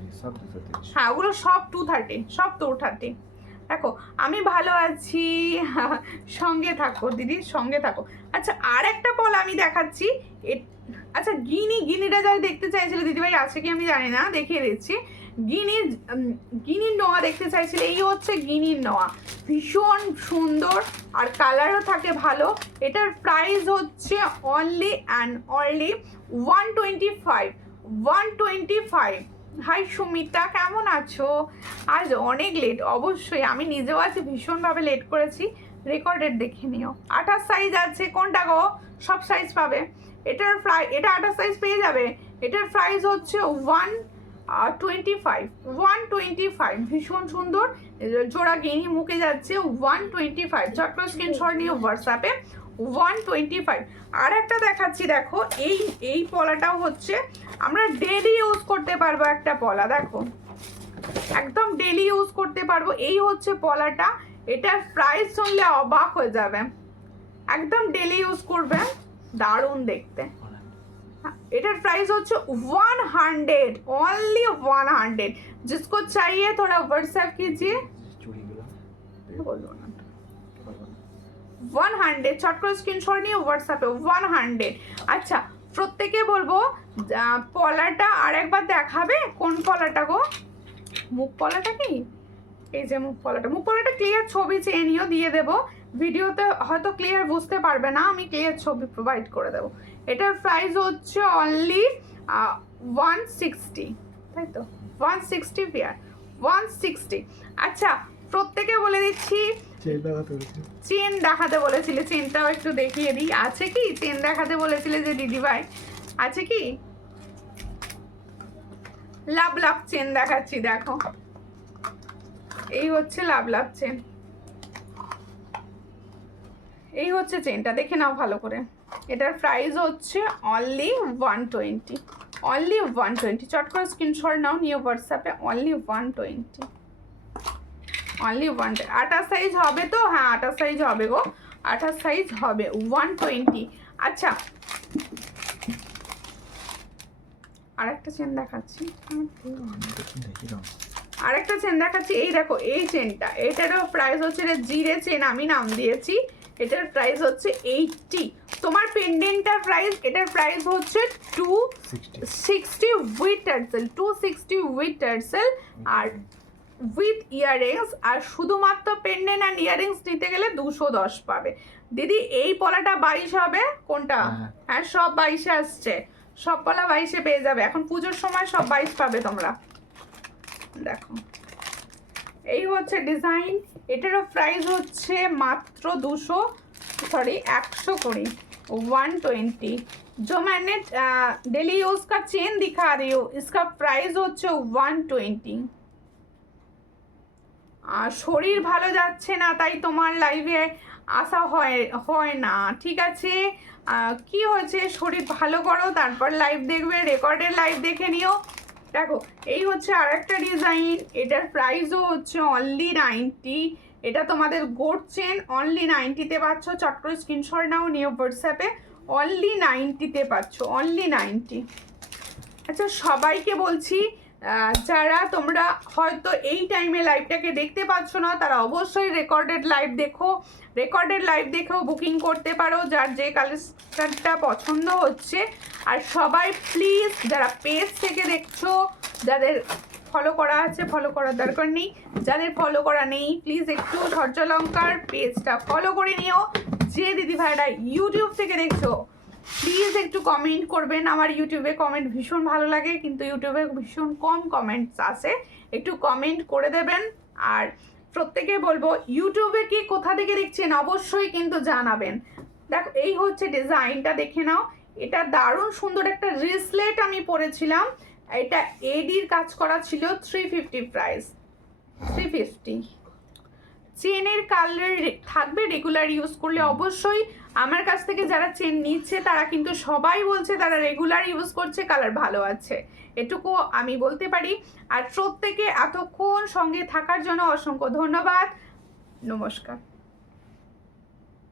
হ্যাঁ, ওগুলো সব 230। দেখো আমি ভালো আছি, সঙ্গে থাকো দিদি, সঙ্গে থাকো। আচ্ছা, আর একটা পলা আমি দেখাচ্ছি। আচ্ছা, গিনিটা যারা দেখতে চাইছিল দিদিভাই আছে কি আমি জানি না, দেখিয়ে দিচ্ছি। গিনির নোয়া দেখতে চাইছিল, এই হচ্ছে গিনির নোয়া। ভীষণ সুন্দর আর কালারও থাকে ভালো। এটার প্রাইস হচ্ছে অনলি 125। হাই সুমিতা, কেমন আছো? আজ অনেক লেট, অবশ্যই আমি নিজেও আছি, ভীষণভাবে লেট করেছি। রেকর্ডেড দেখে নিও। 28 সাইজ আছে, কোনটা গো? সব সাইজ পাবে। এটা 28 সাইজ পেয়ে যাবে। এটার প্রাইস হচ্ছে 125 ভীষণ সুন্দর, জোড়া গেনি মুখে যাচ্ছে 125। চট করে স্ক্রিনশট নিয়ে হোয়াটসঅ্যাপে 125। আর একটা দেখাচ্ছি, দেখো এই পলাটাও হচ্ছে আমরা ডেলি ইউজ করতে পারবো একটা পলা, দেখো একদম ডেলি ইউজ করতে পারবো। এই হচ্ছে পলাটা, এটার প্রাইস শুনলে অবাক হয়ে যাবে, একদম ডেলি ইউজ করবে, দারুণ দেখতে। এটার प्राइस হচ্ছে 100, ओनली 100। जिसको चाहिए थोड़ा व्हाट्सएप कीजिए। চুড়িগুলো बोलो ना 100, চট করে স্ক্রিনশট নিয়ে হোয়াটসঅ্যাপে 100। আচ্ছা প্রত্যেকে বলবো পলাটা আরেকবার দেখাবে, কোন পলাটা গো? মুখ পলাটা কি? এই যে মুখ পলাটা ক্লিয়ার ছবি চেয়ে নিও, দিয়ে দেবো ভিডিওতে, হয়তো ক্লিয়ার বুঝতে পারবে না, আমি ক্লিয়ার ছবি প্রোভাইড করে দেবো। এটার প্রাইস হচ্ছে অনলি 160, তাই তো 160 পেয়ার 160। আচ্ছা প্রত্যেকে বলে দিচ্ছি চেন দেখাতে বলেছিলে, চেনটাও একটু দেখিয়ে দিই, আছে কি? চেন দেখাতে বলেছিলে যে দিদি ভাই, আছে কি? লাভ চেন দেখাচ্ছি, দেখো এই হচ্ছে লাভ চেন, এই হচ্ছে চেনটা, দেখে নাও ভালো করে। এটার প্রাইস হচ্ছে অনলি 120, অনলি 120। চট করে স্ক্রিনশট নাও নিয়ে হোয়াটসঅ্যাপে অনলি 120, অনলি 120। 28 সাইজ হবে তো? হ্যাঁ 28 সাইজ হবে গো, 28 সাইজ হবে 120। আচ্ছা আরেকটা চেন দেখাচ্ছি, আরেকটা চেন দেখাচ্ছি, এই দেখো এই চেনটা, এটারও প্রাইস হচ্ছে, এটা জিরে চেন আমি নাম দিয়েছি, এটার প্রাইস হচ্ছে 80। তোমার পেন্ডেন্টটার প্রাইস, এটার প্রাইস হচ্ছে 260 উইথ টার্সেল, 260 উইথ টার্সেল আর উইথ ইয়াররিংস। আর শুধুমাত্র পেন্ডেন্ট অ্যান্ড ইয়াররিংস নিতে গেলে 210 পাবে। দিদি এই পলাটা 22 হবে, কোনটা? হ্যাঁ সব 22-এ আসছে, সব পলা 22-এ পেয়ে যাবে, এখন পুজোর সময় সব 22 পাবে তোমরা। দেখো এই হচ্ছে ডিজাইন, এটারও প্রাইস হচ্ছে মাত্র 120, 120। जो मैंने डेली यूज का चेन दिखा रही हूँ, इसका प्राइस হচ্ছে 120। শরীর ভালো যাচ্ছে না তাই তোমার লাইভে আসা হয় না, ঠিক আছে? কি হয়েছে, শরীর ভালো করো তারপর লাইভ দেখবে, রেকর্ডের লাইভ দেখে নিও। দেখো এই হচ্ছে আর একটা ডিজাইন, এটার প্রাইসও হচ্ছে অনলি 90। এটা তোমাদের গোট চেন, অনলি 90-তে পাচ্ছ। চট করে স্ক্রিনশট নাও নিয়ে হোয়াটসঅ্যাপে অনলি 90-তে পাচ্ছ, অনলি 90। আচ্ছা সবাইকে বলছি, যারা তোমরা হয়তো এই টাইমে লাইভটাকে দেখতে পাচ্ছ না, তারা অবশ্যই রেকর্ডেড লাইভ দেখো, রেকর্ডেড লাইভ দেখেও বুকিং করতে পারো যার যে কালেকশনটা পছন্দ হচ্ছে। আর সবাই প্লিজ যারা পেজ থেকে দেখছো, যাদের ফলো করা আছে ফলো করার দরকার নেই, যাদের ফলো করা নেই প্লিজ একটু সূর্যালঙ্কার পেজটা ফলো করে নিও। যে দিদিভাইরা ইউটিউব থেকে দেখছো প্লিজ একটু কমেন্ট করবেন, আমার ইউটিউবে কমেন্ট ভীষণ ভালো লাগে, কিন্তু ইউটিউবে ভীষণ কম কমেন্টস আসে, একটু কমেন্ট করে দেবেন। আর প্রত্যেকে বলবো ইউটিউবে কি কোথা থেকে দেখছেন অবশ্যই কিন্তু জানাবেন। দেখো এই হচ্ছে ডিজাইনটা, দেখে নাও, এটা দারুণ সুন্দর একটা রিসলেট আমি পরেছিলাম, এটা এডির কাজ করা ছিল, 350 প্রাইস, 350। চেনের কালার থাকবে, রেগুলার ইউজ করলে অবশ্যই। আমার কাছ থেকে যারা চেন নিচ্ছে তারা কিন্তু সবাই বলছে তারা রেগুলার ইউজ করছে, কালার ভালো আছে, এটুকু আমি বলতে পারি। আর প্রত্যেকে এতক্ষণ সঙ্গে থাকার জন্য অসংখ্য ধন্যবাদ, নমস্কার।